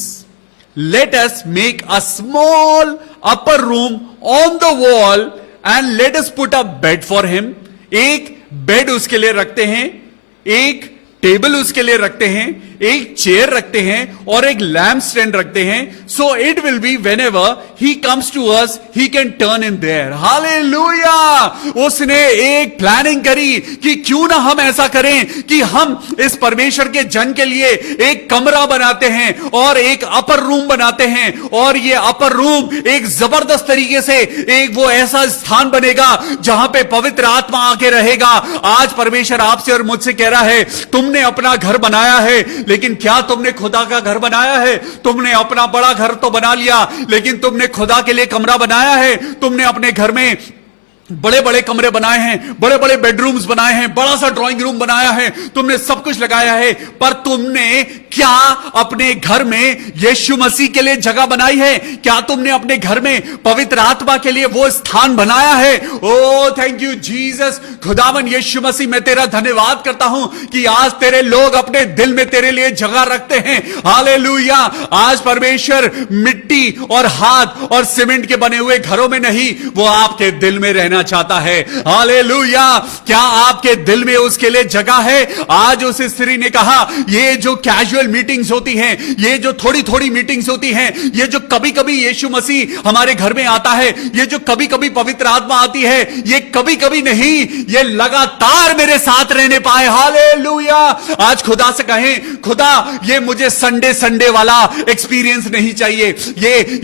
let us make a small upper room on the wall and let us put a bed for him. एक बेड उसके लिए रखते हैं, एक टेबल उसके लिए रखते हैं, एक चेयर रखते हैं और एक लैम्प स्टैंड रखते हैं। So it will be whenever he comes to us he can turn in there. Hallelujah. उसने एक प्लानिंग करी कि क्यों ना हम ऐसा करें कि हम इस परमेश्वर के जन के लिए एक कमरा बनाते हैं और एक अपर रूम बनाते हैं, और ये अपर रूम एक जबरदस्त तरीके से एक वो ऐसा स्थान बनेगा जहां पे पवित्र आत्मा आके रहेगा। आज परमेश्वर आपसे और मुझसे कह रहा है, तुमने अपना घर बनाया है, लेकिन क्या तुमने खुदा का घर बनाया है? तुमने अपना बड़ा घर तो बना लिया, लेकिन तुमने खुदा के लिए कमरा बनाया है? तुमने अपने घर में बड़े बड़े कमरे बनाए हैं, बड़े बड़े बेडरूम्स बनाए हैं, बड़ा सा ड्राइंग रूम बनाया है, तुमने सब कुछ लगाया है, पर तुमने क्या अपने घर में यीशु मसीह के लिए जगह बनाई है? क्या तुमने अपने घर में पवित्र आत्मा के लिए वो स्थान बनाया है? ओ थैंक यू जीसस। खुदावन यीशु मसीह, मैं तेरा धन्यवाद करता हूं कि आज तेरे लोग अपने दिल में तेरे लिए जगह रखते हैं। हालेलुया। आज परमेश्वर मिट्टी और हाथ और सीमेंट के बने हुए घरों में नहीं, वो आपके दिल में रहना चाहता है। हालेलुया। क्या आपके दिल में उसके लिए जगह है? आज उस स्त्री ने कहा, ये जो कैजुअल मीटिंग्स होती हैं, ये जो थोड़ी थोड़ी मीटिंग्स होती हैं, ये जो कभी कभी यीशु मसीह हमारे घर में आता है, ये जो कभी कभी पवित्र आत्मा आती है, ये कभी कभी नहीं, ये लगातार मेरे साथ रहने पाए। हालेलुया। आज खुदा से कहें, खुदा ये मुझे संडे संडे वाला एक्सपीरियंस नहीं चाहिए।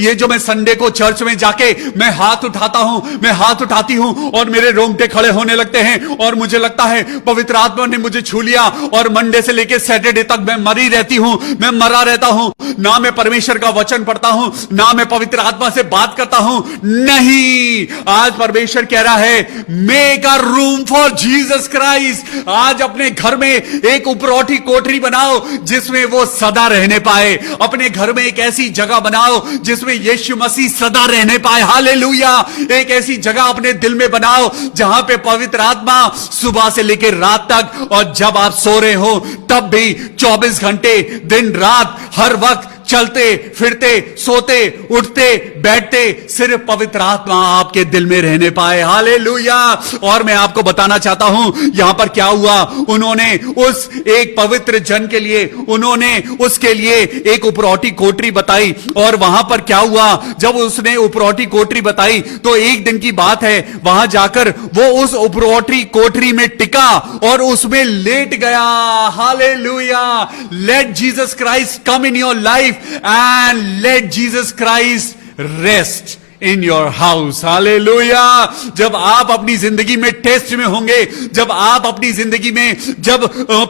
ये जो मैं संडे को चर्च में जाके मैं हाथ उठाता हूं, मैं हाथ उठाती हूं और मेरे रोंगटे खड़े होने लगते हैं और मुझे लगता है पवित्र आत्मा ने मुझे छू लिया, और मंडे से लेकर सैटरडे तक मैं मरी रहती हूं, मैं मरा रहता हूं, ना मैं परमेश्वर का वचन पढ़ता हूं, ना मैं पवित्र आत्मा से बात करता हूं। नहीं, आज परमेश्वर कह रहा है, make a room for Jesus Christ. आज अपने घर में एक उपरौठी कोठरी बनाओ जिसमें वो सदा रहने पाए। अपने घर में एक ऐसी जगह बनाओ जिसमें यीशु मसीह सदा रहने पाए। हालेलुया। एक ऐसी जगह अपने दिल में बनाओ जहां पे पवित्र आत्मा सुबह से लेकर रात तक, और जब आप सो रहे हो तब भी 24 घंटे दिन रात हर वक्त चलते फिरते सोते उठते बैठते सिर्फ पवित्र आत्मा आपके दिल में रहने पाए। हालेलुया। और मैं आपको बताना चाहता हूं यहां पर क्या हुआ। उन्होंने उस एक पवित्र जन के लिए, उन्होंने उसके लिए एक उपरौठी कोठरी बताई, और वहां पर क्या हुआ, जब उसने उपरौठी कोठरी बताई तो एक दिन की बात है, वहां जाकर वो उस उपरौठी कोठरी में टिका और उसमें लेट गया। Hallelujah. Late Jesus Christ come in your life and let Jesus Christ rest in your house. Hallelujah. जब आप अपनी जिंदगी में टेस्ट में होंगे, जब आप अपनी जिंदगी में जब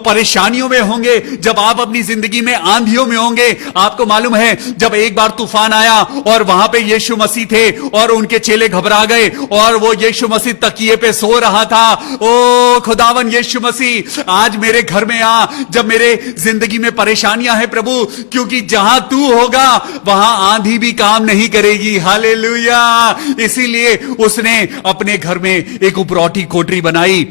परेशानियों में होंगे, जब आप अपनी जिंदगी में आंधियों में होंगे, आपको मालूम है जब एक बार तूफान आया और वहां पे यीशु मसीह थे और उनके चेले घबरा गए और वो यीशु मसीह तकिए पे सो रहा था। ओ खुदावन यीशु मसीह, आज मेरे घर में आ, जब मेरे जिंदगी में परेशानियां हैं प्रभु, क्योंकि जहां तू होगा वहां आंधी भी काम नहीं करेगी। हालेलुया। हालेलुया। इसीलिए उसने अपने घर में एक उपरौठी कोठरी बनाई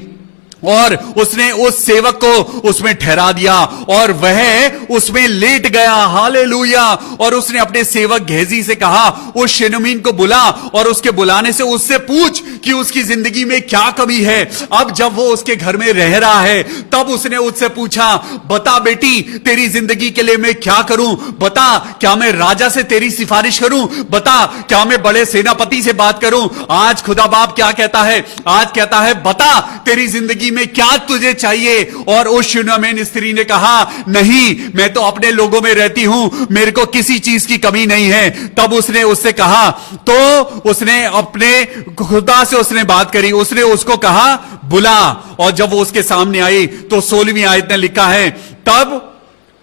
और उसने उस सेवक को उसमें ठहरा दिया और वह उसमें लेट गया। हालेलुया। और उसने अपने सेवक गेहजी से कहा, उस शेनुमीन को बुला और उसके बुलाने से उससे पूछ कि उसकी जिंदगी में क्या कमी है। अब जब वो उसके घर में रह रहा है तब उसने उससे पूछा, बता बेटी, तेरी जिंदगी के लिए मैं क्या करूं? बता, क्या मैं राजा से तेरी सिफारिश करूं? बता, क्या मैं बड़े सेनापति से बात करूं? आज खुदा बाप क्या कहता है? आज कहता है, बता, तेरी जिंदगी में क्या तुझे चाहिए? और उस शूनेमिन स्त्री ने कहा, नहीं, मैं तो अपने लोगों में रहती हूं, मेरे को किसी चीज की कमी नहीं है। तब उसने उससे कहा, तो उसने अपने खुदा से उसने बात करी, उसने उसको कहा, बुला। और जब वो उसके सामने आई तो 16वीं आयत में लिखा है, तब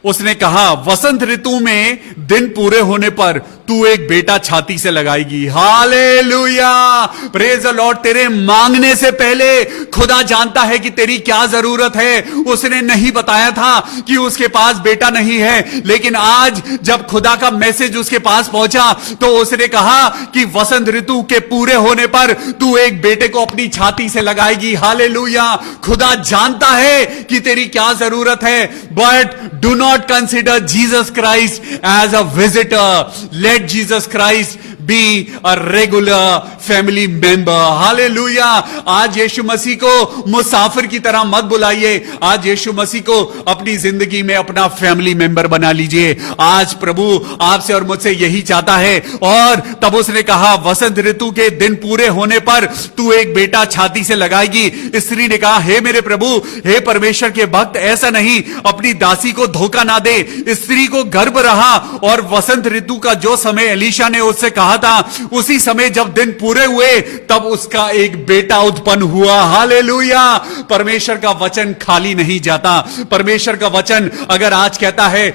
उसने कहा, वसंत ऋतु में दिन पूरे होने पर तू एक बेटा छाती से लगाएगी। Hallelujah, praise the Lord. तेरे मांगने से पहले खुदा जानता है कि तेरी क्या जरूरत है। उसने नहीं बताया था कि उसके पास बेटा नहीं है, लेकिन आज जब खुदा का मैसेज उसके पास पहुंचा तो उसने कहा कि वसंत ऋतु के पूरे होने पर तू एक बेटे को अपनी छाती से लगाएगी। हालेलुया। खुदा जानता है कि तेरी क्या जरूरत है, but do not consider Jesus Christ as a visitor. Let Jesus Christ be a regular family member. Hallelujah. आज यीशु मसीह को मुसाफिर की तरह मत बुलाइए, आज यीशु मसीह को अपनी जिंदगी में अपना फैमिली मेंबर बना लीजिए। आज प्रभु आपसे और मुझसे यही चाहता है। और तब उसने कहा, वसंत ऋतु के दिन पूरे होने पर तू एक बेटा छाती से लगाएगी। स्त्री ने कहा, हे मेरे प्रभु, हे परमेश्वर के भक्त, ऐसा नहीं, अपनी दासी को धोखा ना दे। स्त्री को गर्भ रहा और वसंत ऋतु का जो समय एलीशा ने उससे कहा था, उसी समय जब दिन पूरे हुए तब उसका एक बेटा उत्पन्न हुआ। हालेलुया। परमेश्वर का वचन खाली नहीं जाता। परमेश्वर का वचन अगर आज कहता है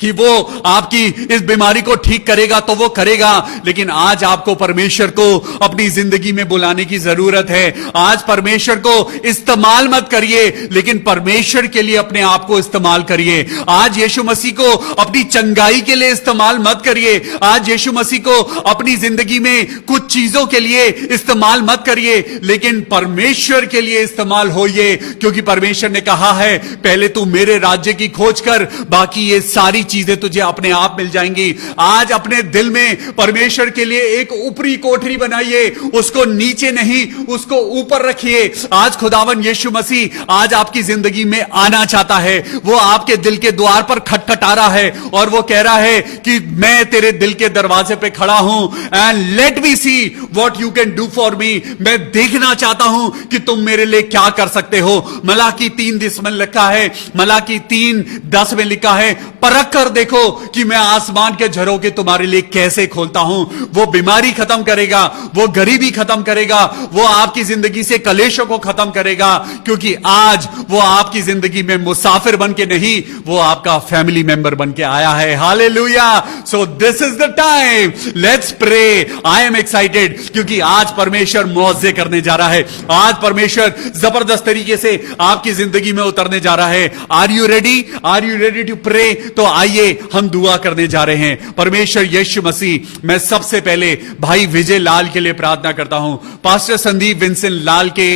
कि वो आपकी इस बीमारी को ठीक करेगा तो वो करेगा, लेकिन आज आपको परमेश्वर को अपनी जिंदगी में बुलाने की जरूरत है। आज परमेश्वर को इस्तेमाल मत करिए, लेकिन परमेश्वर के लिए अपने आप को इस्तेमाल करिए। आज यीशु मसीह को अपनी चंगाई के लिए इस्तेमाल मत करिए। आज यीशु मसीह को अपनी जिंदगी में कुछ चीजों के लिए इस्तेमाल मत करिए, लेकिन परमेश्वर के लिए इस्तेमाल होइए, क्योंकि परमेश्वर ने कहा है, पहले तू मेरे राज्य की खोज कर, बाकी ये सारी चीजें तुझे अपने आप मिल जाएंगी। आज अपने दिल में परमेश्वर के लिए एक ऊपरी कोठरी बनाइए, उसको नीचे नहीं, उसको ऊपर रखिए। आज खुदावन यीशु मसीह आज आपकी जिंदगी में आना चाहता है। वो आपके दिल के द्वार पर खटखटा रहा है और वो कह रहा है कि मैं तेरे दिल के दरवाजे पे खड़ा हूं, and let me see what you can do for me. मैं देखना चाहता हूं कि तुम मेरे लिए क्या कर सकते हो। मलाकी 3:10 में लिखा है, मलाकी 3:10 में लिखा है, परख कर देखो कि मैं आसमान के झरोखे तुम्हारे लिए कैसे खोलता हूं। वो बीमारी खत्म करेगा, वो गरीबी खत्म करेगा, वो आपकी जिंदगी से कलेशों को खत्म करेगा, क्योंकि आज वो आपकी जिंदगी में मुसाफिर बन के नहीं, वो आपका फैमिली मेंबर बन के आया है। Hallelujah. So this is the time, let's pray. I am excited, क्योंकि आज परमेश्वर मौजे करने जा रहा है। आज परमेश्वर जबरदस्त तरीके से आपकी जिंदगी में उतरने जा रहा है। Are you ready? Are you ready to pray? तो आइए हम दुआ करने जा रहे हैं। परमेश्वर यीशु मसीह, मैं सबसे पहले भाई विजय लाल के लिए प्रार्थना करता हूं। पास्टर संदीप विंसेंट लाल के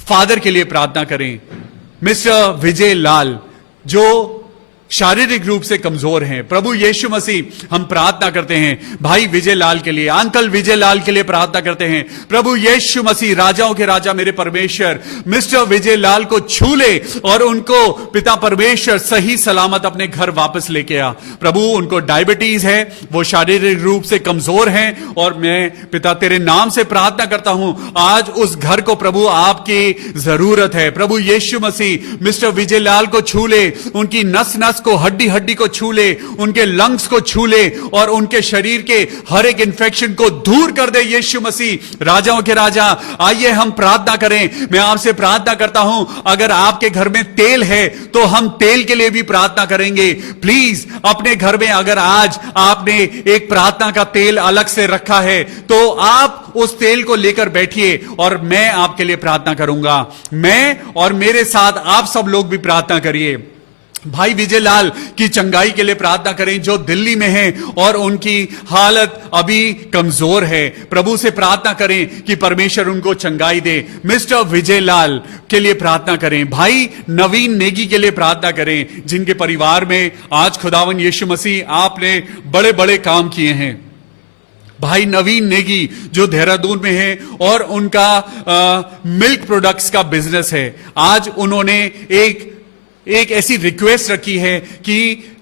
फादर के लिए प्रार्थना करें। मिस्टर विजय लाल जो शारीरिक रूप से कमजोर हैं, प्रभु यीशु मसीह हम प्रार्थना करते हैं भाई विजय लाल के लिए, अंकल विजय लाल के लिए प्रार्थना करते हैं। प्रभु यीशु मसीह, राजाओं के राजा मेरे परमेश्वर, मिस्टर विजय लाल को छू ले और उनको पिता परमेश्वर सही सलामत अपने घर वापस लेके आ। प्रभु उनको डायबिटीज है, वो शारीरिक रूप से कमजोर हैं, और मैं पिता तेरे नाम से प्रार्थना करता हूं आज उस घर को प्रभु आपकी जरूरत है। प्रभु यीशु मसीह मिस्टर विजय लाल को छू ले, उनकी नस नस को, हड्डी हड्डी को छू ले, उनके लंग्स को छू ले और उनके शरीर के हर एक इंफेक्शन को दूर कर दे। यीशु मसीह राजाओं के राजा, आइए हम प्रार्थना करें। मैं आपसे प्रार्थना करता हूं, अगर आपके घर में तेल है तो हम तेल के लिए भी प्रार्थना करेंगे। प्लीज अपने घर में अगर आज आपने एक प्रार्थना का तेल अलग से रखा है तो आप उस तेल को लेकर बैठिए और मैं आपके लिए प्रार्थना करूंगा। मैं और मेरे साथ आप सब लोग भी प्रार्थना करिए। भाई विजय लाल की चंगाई के लिए प्रार्थना करें जो दिल्ली में हैं और उनकी हालत अभी कमजोर है। प्रभु से प्रार्थना करें कि परमेश्वर उनको चंगाई दे। मिस्टर विजय लाल के लिए प्रार्थना करें। भाई नवीन नेगी के लिए प्रार्थना करें जिनके परिवार में आज खुदावन यीशु मसीह आपने बड़े बड़े काम किए हैं। भाई नवीन नेगी जो देहरादून में है और उनका मिल्क प्रोडक्ट्स का बिजनेस है। आज उन्होंने एक ऐसी रिक्वेस्ट रखी है कि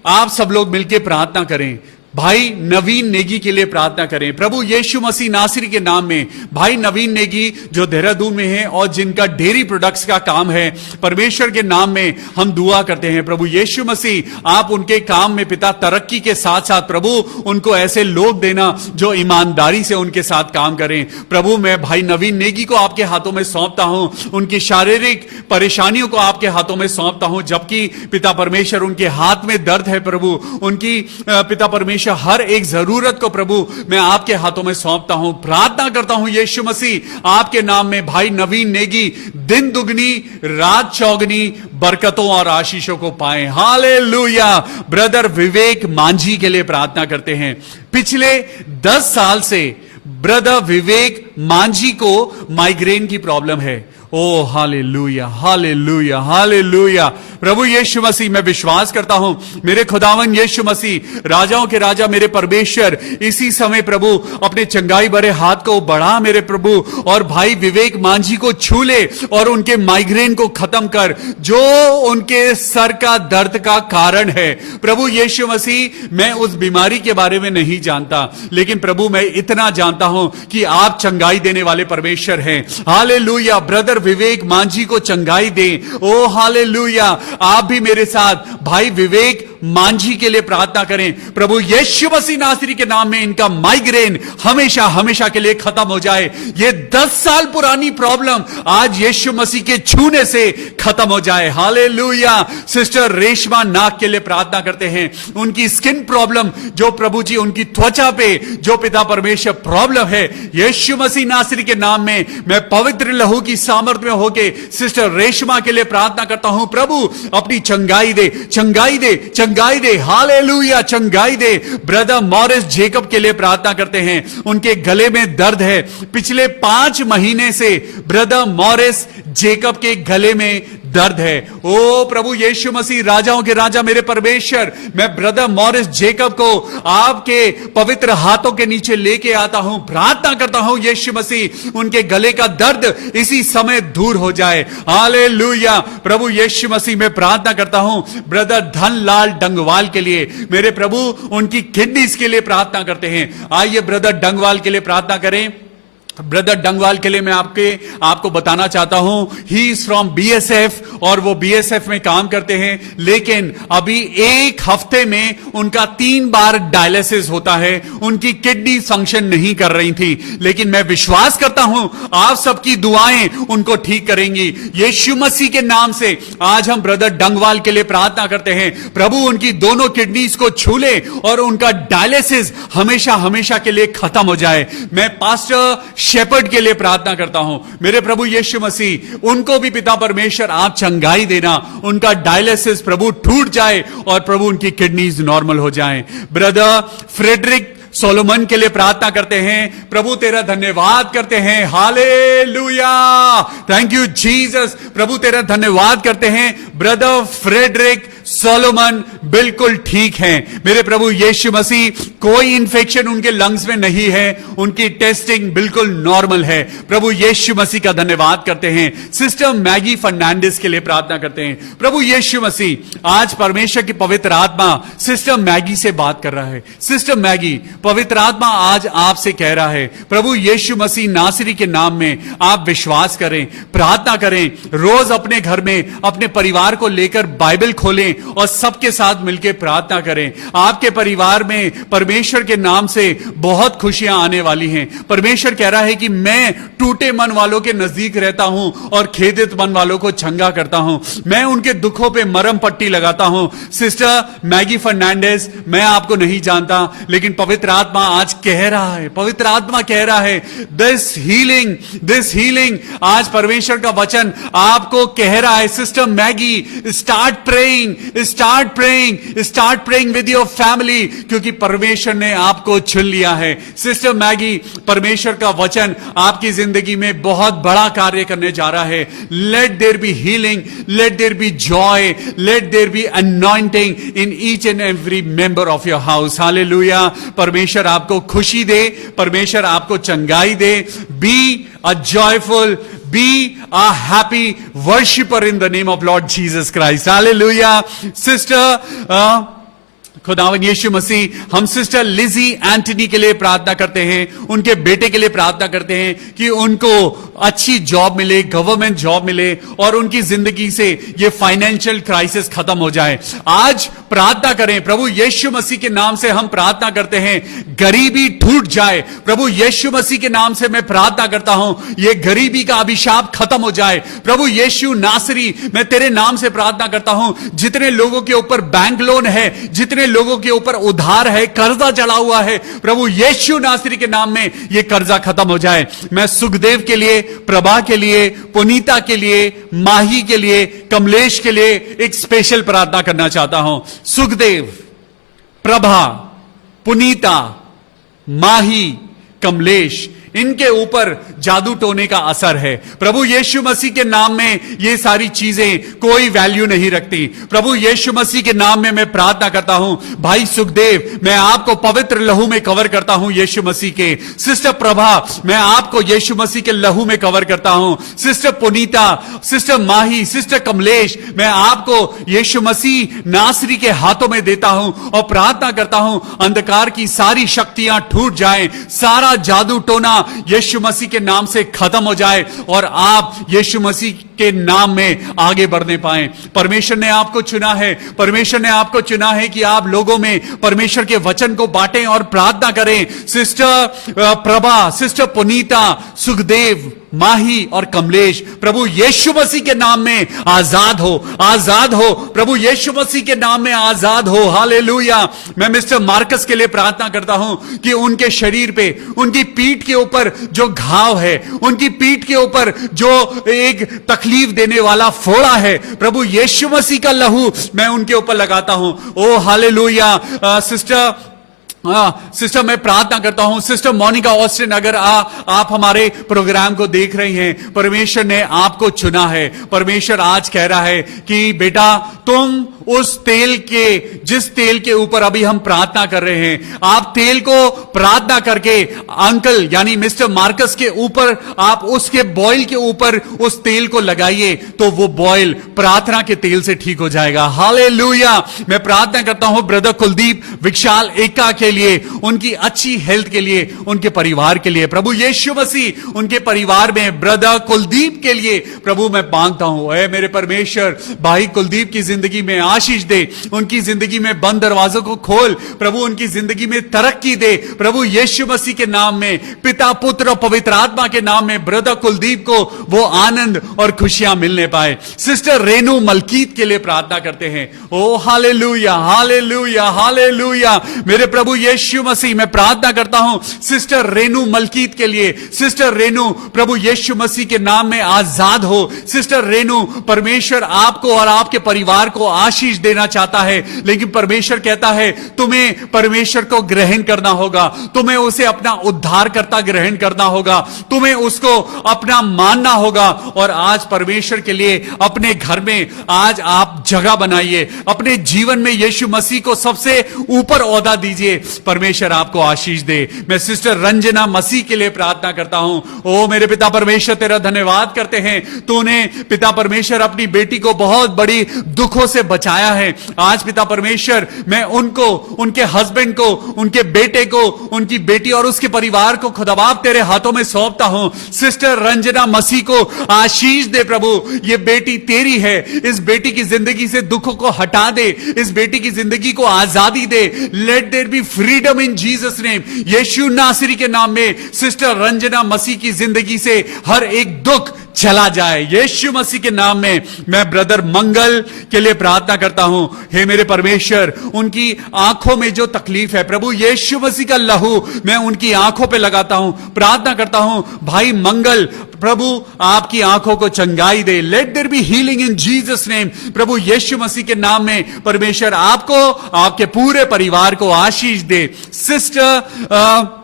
आप सब लोग मिलकर प्रार्थना करें। भाई नवीन नेगी के लिए प्रार्थना करें। प्रभु यीशु मसीह नासरी के नाम में भाई नवीन नेगी जो देहरादून में है और जिनका डेयरी प्रोडक्ट्स का काम है, परमेश्वर के नाम में हम दुआ करते हैं। प्रभु यीशु मसीह आप उनके काम में पिता तरक्की के साथ साथ प्रभु उनको ऐसे लोग देना जो ईमानदारी से उनके साथ काम करें। प्रभु मैं भाई नवीन नेगी को आपके हाथों में सौंपता हूं, उनकी शारीरिक परेशानियों को आपके हाथों में सौंपता हूं, जबकि पिता परमेश्वर उनके हाथ में दर्द है। प्रभु उनकी पिता परमेश्वर हर एक जरूरत को प्रभु मैं आपके हाथों में सौंपता हूं। प्रार्थना करता हूं यीशु मसीह आपके नाम में भाई नवीन नेगी दिन दुगनी रात चौगनी बरकतों और आशीषों को पाए। हालेलुया। ब्रदर विवेक मांझी के लिए प्रार्थना करते हैं। पिछले 10 साल से ब्रदर विवेक मांझी को माइग्रेन की प्रॉब्लम है। ओ हालेलुया, हालेलुया, हालेलुया। प्रभु यीशु मसीह मैं विश्वास करता हूं मेरे खुदावन यीशु मसीह राजाओं के राजा मेरे परमेश्वर इसी समय प्रभु अपने चंगाई भरे हाथ को बढ़ा मेरे प्रभु और भाई विवेक मांझी को छू ले और उनके माइग्रेन को खत्म कर जो उनके सर का दर्द का कारण है। प्रभु यीशु मसीह मैं उस बीमारी के बारे में नहीं जानता, लेकिन प्रभु मैं इतना जानता हूं कि आप चंगाई देने वाले परमेश्वर हैं। हालेलुया। ब्रदर विवेक मांझी को चंगाई दे। ओ हालेलुया। आप भी मेरे साथ भाई विवेक मांझी के लिए प्रार्थना करें। प्रभु यीशु मसीह नासरी के नाम में इनका माइग्रेन हमेशा हमेशा के लिए खत्म हो जाए। ये 10 साल पुरानी प्रॉब्लम आज यीशु मसीह के छूने से खत्म हो जाए। हालेलुया। सिस्टर रेशमा नाग के लिए प्रार्थना करते हैं। उनकी स्किन प्रॉब्लम जो प्रभु जी उनकी त्वचा पे जो पिता परमेश्वर प्रॉब्लम है, यीशु मसीह नासरी के नाम में मैं पवित्र लहू की सामर्थ में होके सिस्टर रेशमा के लिए प्रार्थना करता हूं। प्रभु अपनी चंगाई दे, चंगाई दे, चंगाई दे। हालेलुया। चंगाई दे। ब्रदर मॉरिस जेकब के लिए प्रार्थना करते हैं। उनके गले में दर्द है। पिछले 5 महीने से ब्रदर मॉरिस जेकब के गले में दर्द है। ओ प्रभु यीशु मसीह राजाओं के राजा मेरे परमेश्वर मैं ब्रदर मॉरिस जेकब को आपके पवित्र हाथों के नीचे लेके आता हूं। प्रार्थना करता हूं यीशु मसीह उनके गले का दर्द इसी समय दूर हो जाए। हालेलुया। प्रभु यीशु मसीह मैं प्रार्थना करता हूं ब्रदर धनलाल डंगवाल के लिए मेरे प्रभु उनकी किडनीज के लिए प्रार्थना करते हैं। आइए ब्रदर डंगवाल के लिए प्रार्थना करें। ब्रदर डंगवाल के लिए मैं आपको बताना चाहता हूं ही इज फ्रॉम बीएसएफ और वो बीएसएफ में काम करते हैं, लेकिन अभी 1 हफ्ते में उनका 3 बार डायलिसिस होता है। उनकी किडनी फंक्शन नहीं कर रही थी, लेकिन मैं विश्वास करता हूं आप सबकी दुआएं उनको ठीक करेंगी। यीशु मसीह के नाम से आज हम ब्रदर डंगवाल के लिए प्रार्थना करते हैं। प्रभु उनकी दोनों किडनीज को छू ले और उनका डायलिसिस हमेशा हमेशा के लिए खत्म हो जाए। मैं पास्टर शेपर्ड के लिए प्रार्थना करता हूं मेरे प्रभु यीशु मसीह उनको भी पिता परमेश्वर आप चंगाई देना, उनका डायलिसिस प्रभु टूट जाए और प्रभु उनकी किडनीज नॉर्मल हो जाएं। ब्रदर फ्रेडरिक सोलोमन के लिए प्रार्थना करते हैं। प्रभु तेरा धन्यवाद करते हैं। हालेलुया। Thank you Jesus. प्रभु तेरा धन्यवाद करते हैं। ब्रदर फ्रेडरिक सोलोमन बिल्कुल ठीक हैं मेरे प्रभु यीशु मसीह। कोई इंफेक्शन उनके लंग्स में नहीं है, उनकी टेस्टिंग बिल्कुल नॉर्मल है। प्रभु यीशु मसीह का धन्यवाद करते हैं। सिस्टर मैगी फर्नांडिस के लिए प्रार्थना करते हैं। प्रभु यीशु मसीह आज परमेश्वर की पवित्र आत्मा सिस्टर मैगी से बात कर रहा है। सिस्टर मैगी पवित्र आत्मा आज आपसे कह रहा है प्रभु यीशु मसीह नासरी के नाम में आप विश्वास करें, प्रार्थना करें। रोज अपने घर में अपने परिवार को लेकर बाइबल खोलें और सबके साथ मिलकर प्रार्थना करें। आपके परिवार में परमेश्वर के नाम से बहुत खुशियां आने वाली हैं। परमेश्वर कह रहा है कि मैं टूटे मन वालों के नजदीक रहता हूं और खेदित मन वालों को चंगा करता हूं। मैं उनके दुखों पे मरहम पट्टी लगाता हूं। सिस्टर मैगी फर्नांडिस मैं आपको नहीं जानता, लेकिन पवित्र आत्मा आज कह रहा है, पवित्र आत्मा कह रहा है दिस हीलिंग आज परमेश्वर का वचन आपको कह रहा है। Sister Maggi start praying start praying with your family, क्योंकि परमेश्वर ने आपको चुन लिया है। सिस्टर मैगी, परमेश्वर का वचन आपकी जिंदगी में बहुत बड़ा कार्य करने जा रहा है। Let there be healing, let there be joy, let there be anointing in each and every member of your house. Hallelujah. परमेश्वर आपको खुशी दे, परमेश्वर आपको चंगाई दे। Be a joyful, be a happy worshiper in the name of Lord Jesus Christ. Hallelujah. Sister, खुदावन यीशु मसीह, हम सिस्टर लिजी एंटनी के लिए प्रार्थना करते हैं, उनके बेटे के लिए प्रार्थना करते हैं कि उनको अच्छी जॉब मिले, गवर्नमेंट जॉब मिले और उनकी जिंदगी से ये फाइनेंशियल क्राइसिस खत्म हो जाए। आज प्रार्थना करें, प्रभु यीशु मसीह के नाम से हम प्रार्थना करते हैं, गरीबी टूट जाए। प्रभु यीशु मसीह के नाम से मैं प्रार्थना करता हूं, ये गरीबी का अभिशाप खत्म हो जाए। प्रभु यीशु नासरी, मैं तेरे नाम से प्रार्थना करता हूं, जितने लोगों के ऊपर बैंक लोन है, जितने लोगों के ऊपर उधार है, कर्जा चढ़ा हुआ है, प्रभु यीशु नासरी के नाम में यह कर्जा खत्म हो जाए। मैं सुखदेव के लिए, प्रभा के लिए, पुनीता के लिए, माही के लिए, कमलेश के लिए एक स्पेशल प्रार्थना करना चाहता हूं। सुखदेव, प्रभा, पुनीता, माही, कमलेश, इनके ऊपर जादू टोने का असर है। प्रभु यीशु मसीह के नाम में ये सारी चीजें कोई वैल्यू नहीं रखती। प्रभु यीशु मसीह के नाम में मैं प्रार्थना करता हूं, भाई सुखदेव, मैं आपको पवित्र लहू में कवर करता हूं यीशु मसीह के। सिस्टर प्रभा, मैं आपको यीशु मसीह के लहू में कवर करता हूं। सिस्टर पुनीता, सिस्टर माही, सिस्टर कमलेश, मैं आपको यीशु मसीह नासरी के हाथों में देता हूं और प्रार्थना करता हूं, अंधकार की सारी शक्तियां टूट जाएं, सारा जादू टोना यीशु मसीह के नाम से खत्म हो जाए और आप यीशु मसीह के नाम में आगे बढ़ने पाएं। परमेश्वर ने आपको चुना है, परमेश्वर ने आपको चुना है कि आप लोगों में परमेश्वर के वचन को बांटें और प्रार्थना करें। सिस्टर प्रभा, सिस्टर पुनीता, सुखदेव, माही और कमलेश, प्रभु यीशु मसीह के नाम में आजाद हो, आजाद हो, प्रभु यीशु मसीह के नाम में आजाद हो। हालेलुया। मैं मिस्टर मार्कस के लिए प्रार्थना करता हूं कि उनके शरीर पे, उनकी पीठ के ऊपर जो घाव है, उनकी पीठ के ऊपर जो एक तकलीफ देने वाला फोड़ा है, प्रभु यीशु मसीह का लहू मैं उनके ऊपर लगाता हूं। ओ हालेलुया। सिस्टर मैं प्रार्थना करता हूं, सिस्टर मोनिका ऑस्टिन, अगर आप हमारे प्रोग्राम को देख रही हैं, परमेश्वर ने आपको चुना है। परमेश्वर आज कह रहा है कि बेटा, तुम उस तेल के, जिस तेल के ऊपर अभी हम प्रार्थना कर रहे हैं, आप तेल को प्रार्थना करके अंकल यानी मिस्टर मार्कस के ऊपर, आप उसके बॉयल के ऊपर उस तेल को लगाइए, तो वो बॉयल प्रार्थना के तेल से ठीक हो जाएगा। हालेलुया। मैं प्रार्थना करता हूं ब्रदर कुलदीप विशाल एका के लिए, उनकी अच्छी हेल्थ के लिए, उनके परिवार के लिए। प्रभु यीशु मसीह उनके परिवार में ब्रदर कुलदीप के लिए प्रभु मैं मांगता हूं, ऐ मेरे परमेश्वर, भाई कुलदीप की जिंदगी में आशीष दे, उनकी जिंदगी में बंद दरवाजों को खोल, प्रभु उनकी जिंदगी में तरक्की दे। प्रभु यीशु मसीह के नाम में, पिता, पुत्र और पवित्र आत्मा के नाम में ब्रदर कुलदीप को वो आनंद और खुशियां मिलने पाए। सिस्टर रेनू मलकीत के लिए प्रार्थना करते हैं। ओ हालेलुया, हालेलुया, हालेलुया। मेरे प्रभु यीशु मसीह, मैं प्रार्थना करता हूं सिस्टर रेनू मलकीत के लिए। सिस्टर रेनू प्रभु यीशु मसीह के नाम में आजाद हो। सिस्टर रेनू, परमेश्वर आपको और आपके परिवार को आशीष देना चाहता है, लेकिन परमेश्वर कहता है तुम्हें परमेश्वर को ग्रहण करना होगा, तुम्हें उसे अपना उद्धारकर्ता ग्रहण करना होगा, तुम्हें उसको अपना मानना होगा। और आज परमेश्वर के लिए अपने घर में आज आप जगह बनाइए, अपने जीवन में यीशु मसीह को सबसे ऊपर ओहदा दीजिए। परमेश्वर आपको आशीष दे। मैं सिस्टर रंजना मसीह के लिए प्रार्थना करता हूं। ओ मेरे पिता परमेश्वर, तेरा धन्यवाद करते हैं, तूने पिता परमेश्वर अपनी बेटी को बहुत बड़ी दुखों से बचाया है। आज पिता परमेश्वर, मैं उनको, उनके हस्बैंड को, उनके बेटे को, उनकी बेटी और उसके परिवार को खुदाबाप तेरे हाथों में सौंपता हूं। सिस्टर रंजना मसीह को आशीष दे प्रभु, ये बेटी तेरी है, इस बेटी की जिंदगी से दुखों को हटा दे, इस बेटी की जिंदगी को आजादी दे। Let there be freedom in Jesus name. यीशु नासरी के नाम में सिस्टर रंजना मसीह की जिंदगी से हर एक दुख चला जाए। यीशु मसीह के नाम में मैं ब्रदर मंगल के लिए प्रार्थना करता हूं। हे मेरे परमेश्वर, उनकी आंखों में जो तकलीफ है प्रभु, यीशु मसीह का लहू मैं उनकी आंखों पे लगाता हूं। प्रार्थना करता हूं भाई मंगल, प्रभु आपकी आंखों को चंगाई दे। Let there be healing in Jesus name. प्रभु यीशु मसीह के नाम में परमेश्वर आपको, आपके पूरे परिवार को आशीष दे। सिस्टर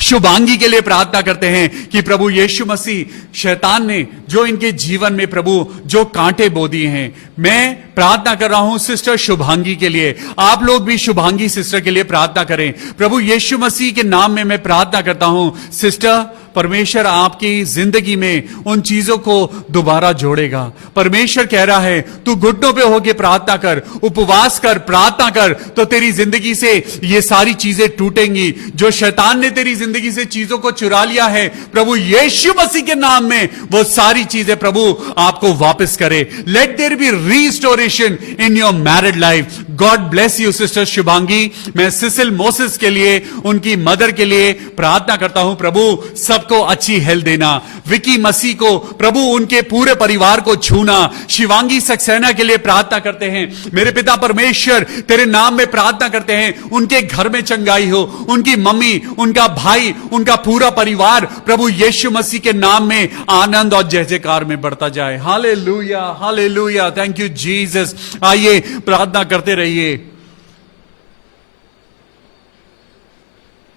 शुभांगी के लिए प्रार्थना करते हैं कि प्रभु यीशु मसीह, शैतान ने जो इनके जीवन में प्रभु जो कांटे बो दिए हैं, मैं प्रार्थना कर रहा हूं सिस्टर शुभांगी के लिए। आप लोग भी शुभांगी सिस्टर के लिए प्रार्थना करें। प्रभु यीशु मसीह के नाम में मैं प्रार्थना करता हूं सिस्टर, परमेश्वर आपकी जिंदगी में उन चीजों को दोबारा जोड़ेगा। परमेश्वर कह रहा है तू घुटनों पे होके प्रार्थना कर, उपवास कर, प्रार्थना कर, तो तेरी जिंदगी से ये सारी चीजें टूटेंगी। जो शैतान ने तेरी जिंदगी से चीजों को चुरा लिया है, प्रभु यीशु मसीह के नाम में वो सारी चीजें प्रभु आपको वापस करे। Let there be restoration in your married life. God bless you sister Shubhangi. मैं सिसिल मोसेस के लिए, उनकी मदर के लिए प्रार्थना करता हूं प्रभु सबको अच्छी हेल्थ देना। विकी मसीह को प्रभु उनके पूरे परिवार को छूना। शिवांगी सक्सेना के लिए प्रार्थना करते हैं मेरे पिता परमेश्वर, तेरे नाम में प्रार्थना करते हैं उनके घर में चंगाई हो, उनकी मम्मी, उनका भाई, उनका पूरा परिवार प्रभु यीशु मसीह के नाम में आनंद और जय जयकार में बढ़ता जाए। Hallelujah, hallelujah, thank you Jesus. आइए प्रार्थना करते रहिए।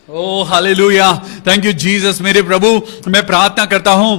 ओ हालेलुया, थैंक यू जीसस। मेरे प्रभु, मैं प्रार्थना करता हूं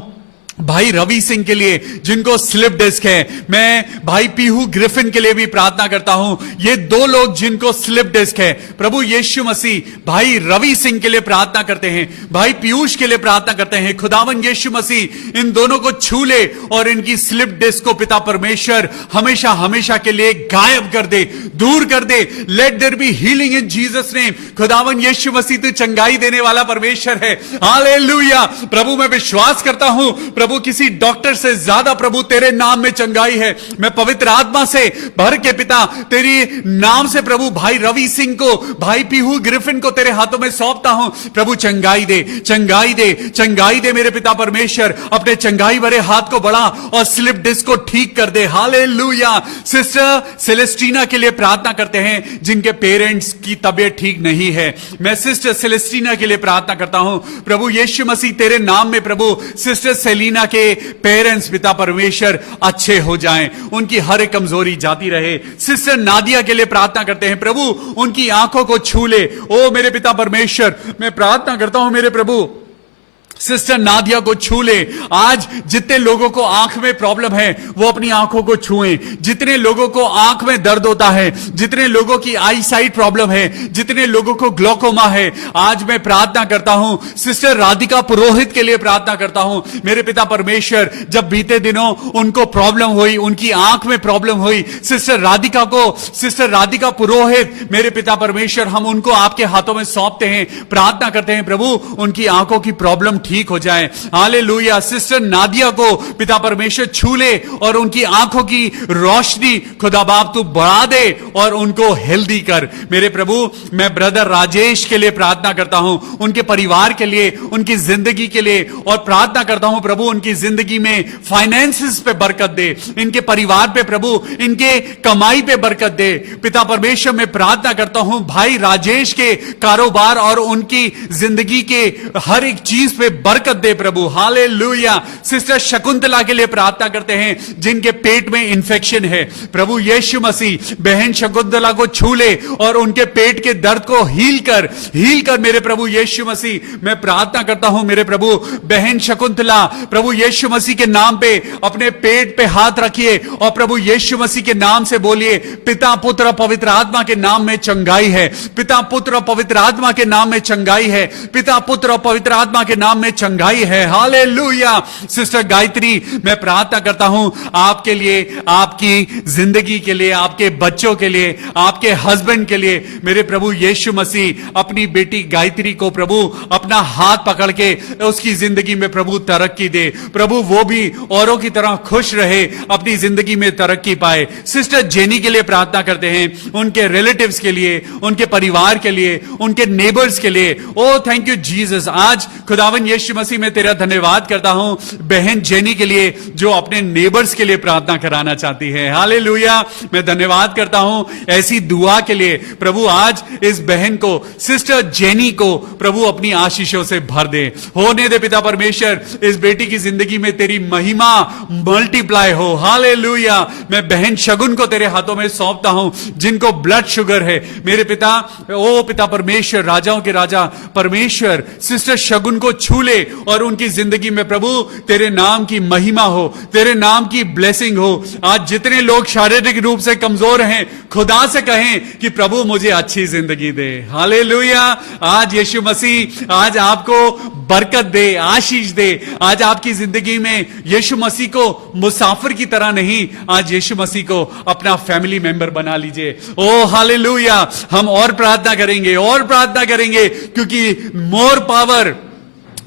भाई रवि सिंह के लिए जिनको स्लिप डिस्क है। मैं भाई पीहू ग्रिफिन के लिए भी प्रार्थना करता हूं। ये दो लोग जिनको स्लिप डिस्क है, प्रभु यीशु मसीह भाई रवि सिंह के लिए प्रार्थना करते हैं, भाई पीयूष के लिए प्रार्थना करते हैं। खुदावन यीशु मसीह इन दोनों को छू ले और इनकी स्लिप डिस्क को पिता परमेश्वर हमेशा हमेशा के लिए गायब कर दे, दूर कर दे। Let there be healing in Jesus name. खुदावन यीशु मसीह तू चंगाई देने वाला परमेश्वर है। हालेलुया। प्रभु मैं विश्वास करता हूं प्रभु किसी डॉक्टर से ज्यादा प्रभु तेरे नाम में चंगाई है। मैं पवित्र आत्मा से भर के पिता तेरी नाम से प्रभु भाई रवि सिंह को, भाई पीहू ग्रिफिन को तेरे हाथों में सौंपता हूं। प्रभु चंगाई दे, चंगाई दे, चंगाई दे मेरे पिता परमेश्वर। अपने चंगाई भरे हाथ को बढ़ा और स्लिप डिस्क को ठीक कर दे। हालेलुया। सिस्टर सेलेस्टीना के लिए प्रार्थना करते हैं जिनके पेरेंट्स की तबीयत ठीक नहीं है। मैं सिस्टर सेलेस्टीना के लिए प्रार्थना करता हूं प्रभु यीशु मसीह तेरे नाम में प्रभु सिस्टर सेलिना के पेरेंट्स पिता परमेश्वर अच्छे हो जाएं, उनकी हर एक कमजोरी जाती रहे। सिस्टर नादिया के लिए प्रार्थना करते हैं प्रभु उनकी आंखों को छू ले। ओ मेरे पिता परमेश्वर, मैं प्रार्थना करता हूं मेरे प्रभु सिस्टर नादिया को छू ले। आज जितने लोगों को आंख में प्रॉब्लम है वो अपनी आंखों को छुएं। जितने लोगों को आंख में दर्द होता है, जितने लोगों की आई साइट प्रॉब्लम है, जितने लोगों को ग्लोकोमा है, आज मैं प्रार्थना करता हूं सिस्टर राधिका पुरोहित के लिए प्रार्थना करता हूं मेरे पिता परमेश्वर। जब बीते दिनों उनको प्रॉब्लम हुई, उनकी आंख में प्रॉब्लम हुई, सिस्टर राधिका पुरोहित मेरे पिता परमेश्वर, हम उनको आपके हाथों में सौंपते हैं। प्रार्थना करते हैं प्रभु उनकी आंखों की प्रॉब्लम ठीक हो जाए। हालेलुया। सिस्टर नादिया को पिता परमेश्वर छू ले और उनकी आंखों की रोशनी खुदा बाप तू बढ़ा दे और उनको हेल्दी कर। मेरे प्रभु मैं ब्रदर राजेश के लिए प्रार्थना करता हूं, उनके परिवार के लिए, उनकी जिंदगी के लिए, और प्रार्थना करता हूं प्रभु उनकी जिंदगी में फाइनेंसेस पे बरकत दे, इनके परिवार पे प्रभु इनके कमाई पे बरकत दे। पिता परमेश्वर मैं प्रार्थना करता हूं भाई राजेश के कारोबार और उनकी जिंदगी के हर एक चीज पे बरकत दे प्रभु। हालेलुया। सिस्टर शकुंतला के लिए प्रार्थना करते हैं जिनके पेट में इंफेक्शन है। प्रभु यीशु मसीह बहन शकुंतला को छू ले और उनके पेट के दर्द को हील कर मेरे प्रभु यीशु मसीह। मैं प्रार्थना करता हूं मेरे प्रभु बहन शकुंतला, प्रभु यीशु मसीह के नाम पे अपने पेट पे हाथ रखिए और प्रभु यीशु मसीह के नाम से बोलिए पिता पुत्र और पवित्र आत्मा के नाम में चंगाई है, पिता पुत्र और पवित्र आत्मा के नाम में चंगाई है, पिता पुत्र और पवित्र आत्मा के नाम में चंगाई है। हालेलुया। सिस्टर गायत्री मैं प्रार्थना करता हूं आपके लिए, आपकी जिंदगी के लिए, आपके बच्चों के लिए, आपके हस्बैंड के लिए। मेरे प्रभु यीशु मसीह अपनी बेटी गायत्री को प्रभु अपना हाथ पकड़ के उसकी जिंदगी में प्रभु तरक्की दे। प्रभु वो भी औरों की तरह खुश रहे, अपनी जिंदगी में तरक्की पाए। सिस्टर जेनी के लिए प्रार्थना करते हैं, उनके रिलेटिव्स के लिए, उनके परिवार के लिए, उनके नेबर्स के लिए। ओ थैंक यू जीसस। आज खुदावन यीशु मसीह मैं तेरा धन्यवाद करता हूं बहन जेनी के लिए जो अपने नेबर्स के लिए प्रार्थना कराना चाहती है। हालेलुया, मैं धन्यवाद करता हूं ऐसी दुआ के लिए। प्रभु आज इस बहन को, सिस्टर जेनी को प्रभु अपनी आशीषों से भर दे। होने दे पिता परमेश्वर, इस बेटी की जिंदगी में तेरी महिमा मल्टीप्लाई हो। हालेलुया, मैं बहन शगुन को तेरे हाथों में सौंपता हूं जिनको ब्लड शुगर है। मेरे पिता, ओ पिता परमेश्वर, राजाओं के राजा परमेश्वर, सिस्टर शगुन को छू ले और उनकी जिंदगी में प्रभु तेरे नाम की महिमा हो, तेरे नाम की ब्लेसिंग हो। आज जितने लोग शारीरिक रूप से कमजोर हैं, खुदा से कहें कि प्रभु मुझे अच्छी जिंदगी दे। हालेलुया, आज यीशु मसीह आज आपको बरकत दे, आशीष दे। आज आपकी जिंदगी में यीशु मसीह को मुसाफिर की तरह नहीं, आज यीशु मसीह को अपना फैमिली मेंबर बना लीजिए। ओ हालेलुया, हम और प्रार्थना करेंगे, और प्रार्थना करेंगे, क्योंकि more power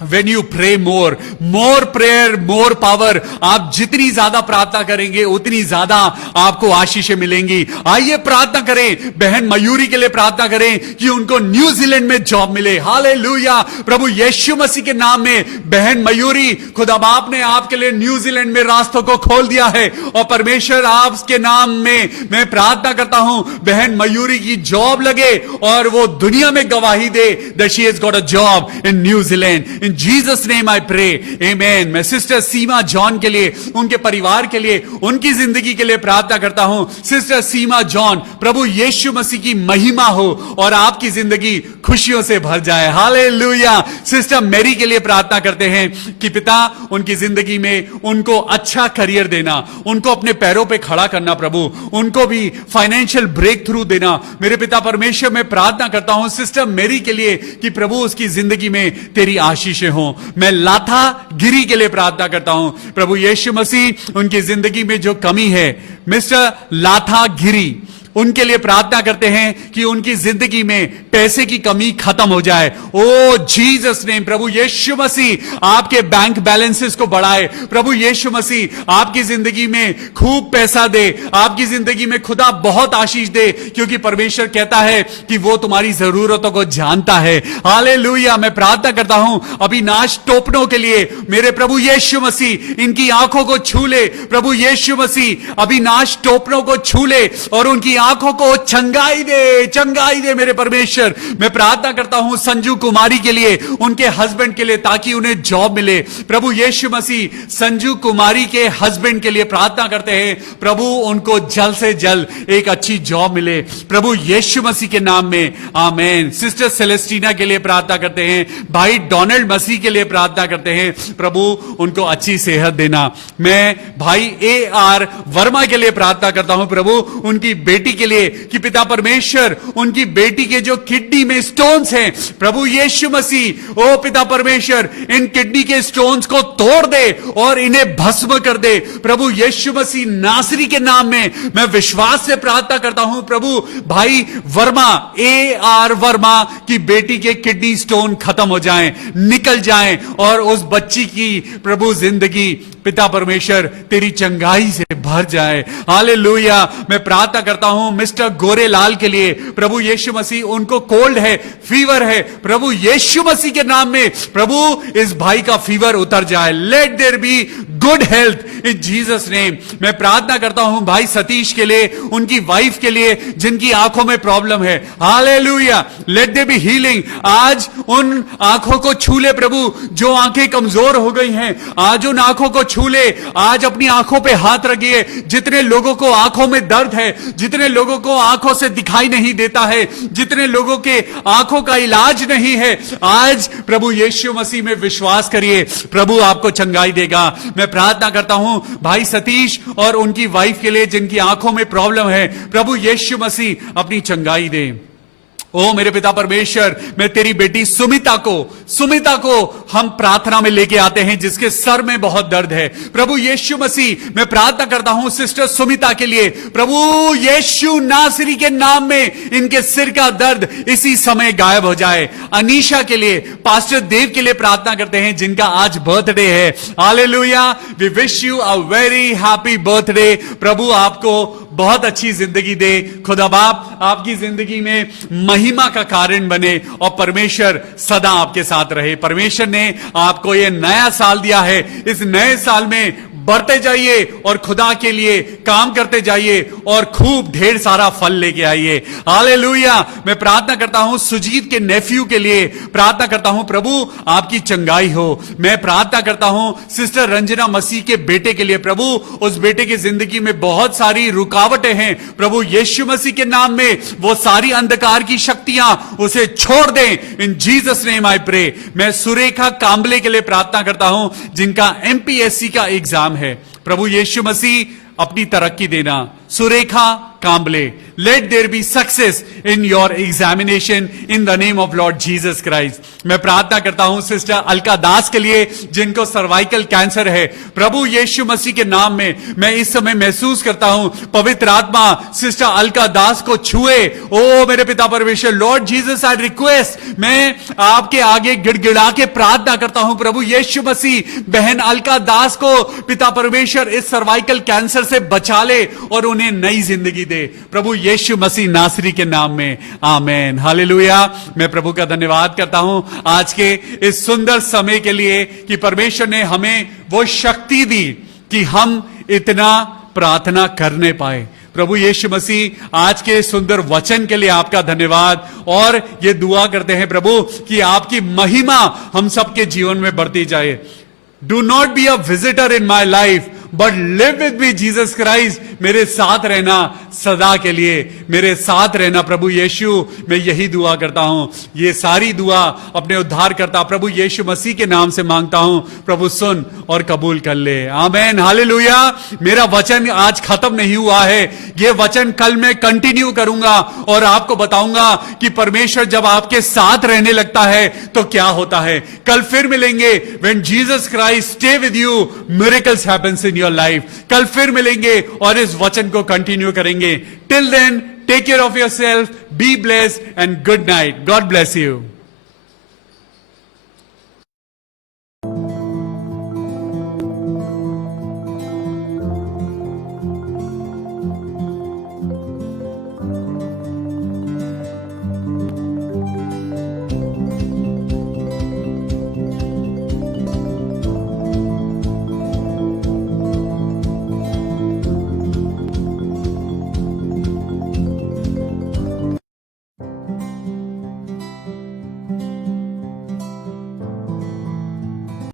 When you pray more, more prayer, more power। आप जितनी ज्यादा प्रार्थना करेंगे उतनी ज्यादा आपको आशीषें मिलेंगी। आइए प्रार्थना करें, बहन मयूरी के लिए प्रार्थना करें कि उनको न्यूजीलैंड में जॉब मिले। हालेलुया, प्रभु यीशु मसीह के नाम में बहन मयूरी, खुदा बाप ने आपके लिए न्यूजीलैंड में रास्तों को खोल दिया है और परमेश्वर आपके नाम में मैं प्रार्थना करता हूं बहन मयूरी की जॉब लगे और वो दुनिया में गवाही दे that she has got a job in New Zealand. In Jesus name I pray, Amen। मैं सिस्टर सीमा जॉन के लिए, उनके परिवार के लिए, उनकी जिंदगी के लिए प्रार्थना करता हूं। सिस्टर सीमा जॉन, प्रभु यीशु मसीह की महिमा हो और आपकी जिंदगी खुशियों से भर जाए। हालेलुया। सिस्टर मैरी के लिए प्रार्थना करते हैं कि पिता उनकी जिंदगी में उनको अच्छा करियर देना, उनको अपने पैरों पे खड़ा करना, प्रभु उनको भी फाइनेंशियल ब्रेक थ्रू देना। मेरे पिता परमेश्वर, मैं प्रार्थना करता हूं सिस्टर मैरी के लिए कि प्रभु उसकी जिंदगी में तेरी आशीष हो। मैं लाथा गिरी के लिए प्रार्थना करता हूं, प्रभु यीशु मसीह उनकी जिंदगी में जो कमी है, मिस्टर लाथा गिरी, उनके लिए प्रार्थना करते हैं कि उनकी जिंदगी में पैसे की कमी खत्म हो जाए। ओ जीसस नेम, प्रभु यीशु मसीह आपके बैंक बैलेंसेस को बढ़ाए। प्रभु यीशु मसीह आपकी जिंदगी में खूब पैसा दे, आपकी जिंदगी में खुदा बहुत आशीष दे, क्योंकि परमेश्वर कहता है कि वो तुम्हारी जरूरतों को जानता है। हालेलुया। मैं प्रार्थना करता हूं अविनाश टोपनो के लिए, मेरे प्रभु यीशु मसीह इनकी आंखों को छू ले। प्रभु यीशु मसीह अविनाश टोपनो को छू ले और उनकी आंखों को चंगाई दे, चंगाई दे मेरे परमेश्वर। मैं प्रार्थना करता हूं संजू कुमारी के लिए, उनके हस्बैंड के लिए, ताकि उन्हें जॉब मिले। प्रभु यीशु मसीह संजू कुमारी के हस्बैंड के लिए प्रार्थना करते हैं, प्रभु उनको जल्द से जल्द एक अच्छी जॉब मिले, प्रभु यीशु मसीह के नाम में, आमेन। सिस्टर सेलेस्टीना के लिए प्रार्थना करते हैं, भाई डोनाल्ड मसीह के लिए प्रार्थना करते हैं, प्रभु उनको अच्छी सेहत देना। मैं भाई AR वर्मा के लिए प्रार्थना करता हूं, प्रभु उनकी बेटी के लिए कि पिता परमेश्वर उनकी बेटी के जो किडनी में स्टोन्स हैं, प्रभु यीशु मसीह ओ पिता परमेश्वर इन किडनी के स्टोन्स को तोड़ दे और इन्हें भस्म कर दे। प्रभु यीशु मसीह नासरी के नाम में मैं विश्वास से प्रार्थना करता हूं, प्रभु भाई वर्मा, AR वर्मा की बेटी के किडनी स्टोन खत्म हो जाएं, निकल जाएं और उस बच्ची की प्रभु जिंदगी पिता परमेश्वर तेरी चंगाई से भर जाए। हालेलुया। मैं प्रार्थना करता हूं मिस्टर गोरेलाल के लिए, प्रभु यीशु मसीह उनको कोल्ड है, फीवर है, प्रभु यीशु मसीह के नाम में प्रभु इस भाई का फीवर उतर जाए। Let there be good health in Jesus name. मैं प्रार्थना करता हूं भाई सतीश के लिए, उनकी वाइफ के लिए जिनकी आंखों में प्रॉब्लम है। Hallelujah. Let there be healing. आज उन आंखों को छू ले प्रभु, जो आंखें कमजोर हो गई हैं, आज उन आंखों को छू ले। आज अपनी आंखों पे हाथ रखिए। जितने लोगों को आंखों में दर्द है, जितने लोगों को आंखों से दिखाई नहीं देता है, जितने लोगों के आंखों का इलाज नहीं है, आज प्रभु यीशु मसीह में विश्वास करिए, प्रभु आपको चंगाई देगा। मैं प्रार्थना करता हूं भाई सतीश और उनकी वाइफ के लिए जिनकी आंखों में प्रॉब्लम है, प्रभु यीशु मसीह अपनी चंगाई दे। ओ मेरे पिता परमेश्वर, मैं तेरी बेटी सुमिता को हम प्रार्थना में लेके आते हैं, जिसके सर में बहुत दर्द है। प्रभु यीशु मसीह, मैं प्रार्थना करता हूं सिस्टर सुमिता के लिए, प्रभु यीशु नासरी के नाम में इनके सिर का दर्द इसी समय गायब हो जाए। अनीशा के लिए, पास्टर देव के लिए प्रार्थना करते हैं जिनका आज बर्थडे है। Hallelujah. We wish you a very happy birthday. प्रभु आपको बहुत अच्छी जिंदगी दे। खुदा बाप आपकी जिंदगी में महिमा का कारण बने और परमेश्वर सदा आपके साथ रहे। परमेश्वर ने आपको ये नया साल दिया है, इस नए साल में बढ़ते जाइए और खुदा के लिए काम करते जाइए और खूब ढेर सारा फल लेके आइए। हालेलुया। मैं प्रार्थना करता हूं सुजीत के नेफ्यू के लिए, प्रार्थना करता हूं प्रभु आपकी चंगाई हो। मैं प्रार्थना करता हूं सिस्टर रंजना मसीह के बेटे के लिए, प्रभु उस बेटे की जिंदगी में बहुत सारी रुकावटें हैं, प्रभु यीशु मसीह के नाम में वो सारी अंधकार की शक्तियां उसे छोड़ दें। In Jesus name I pray. मैं सुरेखा कांबले के लिए प्रार्थना करता हूं जिनका एमपीएससी का एग्जाम है, प्रभु यीशु मसीह अपनी तरक्की देना। Surekha Kamble, let there be success in your examination in the name of Lord Jesus Christ. मैं प्रार्थना करता हूं सिस्टर अलका दास के लिए जिनको सर्वाइकल कैंसर है, प्रभु यीशु मसीह के नाम में मैं इस समय महसूस करता हूं पवित्र आत्मा सिस्टर अलका दास को छुए। ओ मेरे पिता परमेश्वर, लॉर्ड जीसस आई रिक्वेस्ट, मैं आपके आगे गिड़गिड़ा के प्रार्थना करता हूं प्रभु यीशु मसीह बहन अलका दास को पिता परमेश्वर इस सर्वाइकल कैंसर से बचा ले और उन्हें नई जिंदगी दे, प्रभु यीशु मसीह नासरी के नाम में, आमेन। हालेलुया। मैं प्रभु का धन्यवाद करता हूं आज के इस सुंदर समय के लिए कि परमेश्वर ने हमें वो शक्ति दी कि हम इतना प्रार्थना करने पाए। प्रभु यीशु मसीह आज के सुंदर वचन के लिए आपका धन्यवाद और ये दुआ करते हैं प्रभु कि आपकी महिमा हम सबके जीवन में बढ़ती जाए। Do not be a visitor in my life but live with me Jesus Christ. मेरे साथ रहना सदा के लिए, मेरे साथ रहना प्रभु यीशु। मैं यही दुआ करता हूं, ये सारी दुआ अपने उद्धार करता प्रभु यीशु मसीह के नाम से मांगता हूं। प्रभु सुन और कबूल कर ले, आमेन। हालेलुया। मेरा वचन आज खत्म नहीं हुआ है, ये वचन कल मैं कंटिन्यू करूंगा और आपको बताऊंगा कि परमेश्वर जब आपके साथ रहने लगता है तो क्या होता है। कल फिर मिलेंगे। When Jesus Christ stay with you miracles happens in your life. कल फिर मिलेंगे और इस वचन को कंटिन्यू करेंगे। Till then take care of yourself, be blessed and good night. God bless you.